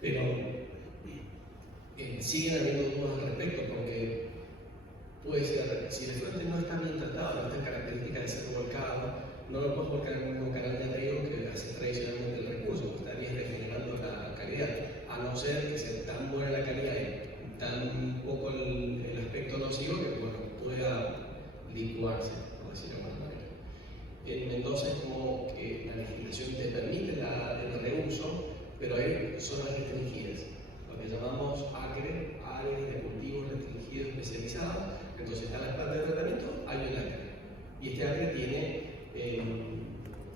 pero siguen habiendo dudas al respecto, porque puede ser, si el efluente no está bien tratado, no está en características de ser volcado, no lo puedes volcar en el mismo canal de riego que hace tradicionalmente el recurso, porque estarías degenerando la calidad, a no ser que sea tan buena la calidad y tan poco el aspecto nocivo que pueda licuarse, por decirlo de alguna manera. En Mendoza es como que la legislación te permite el reuso, pero hay zonas restringidas, lo que llamamos ACRE, áreas de cultivo restringido especializado. Entonces están las plantas de tratamiento, hay un ACRE. Y este ACRE tiene,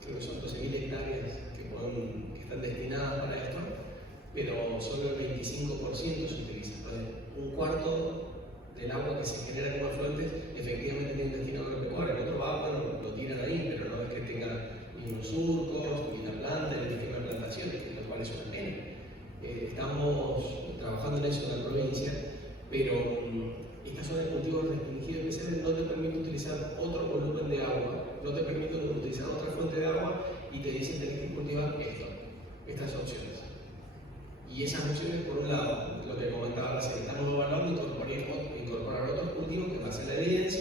creo que son 12.000 hectáreas que están destinadas para esto, pero solo el 25% se utiliza. Entonces, un cuarto del agua que se genera como afluentes efectivamente tiene un destino agropecuario. El otro agua lo tiran ahí, pero no es que tenga ni unos surcos, ni una planta, ni un esquema de plantaciones, lo cual es una pena. Estamos trabajando en eso en la provincia, pero estas zonas de cultivos restringidos especiales no te permiten utilizar otro volumen de agua, no te permiten utilizar otra fuente de agua y te dicen que tenés que cultivar estas opciones. Y esas opciones, por un lado, lo que comentaba recién, estamos evaluando incorporar otros cultivos que basen la evidencia.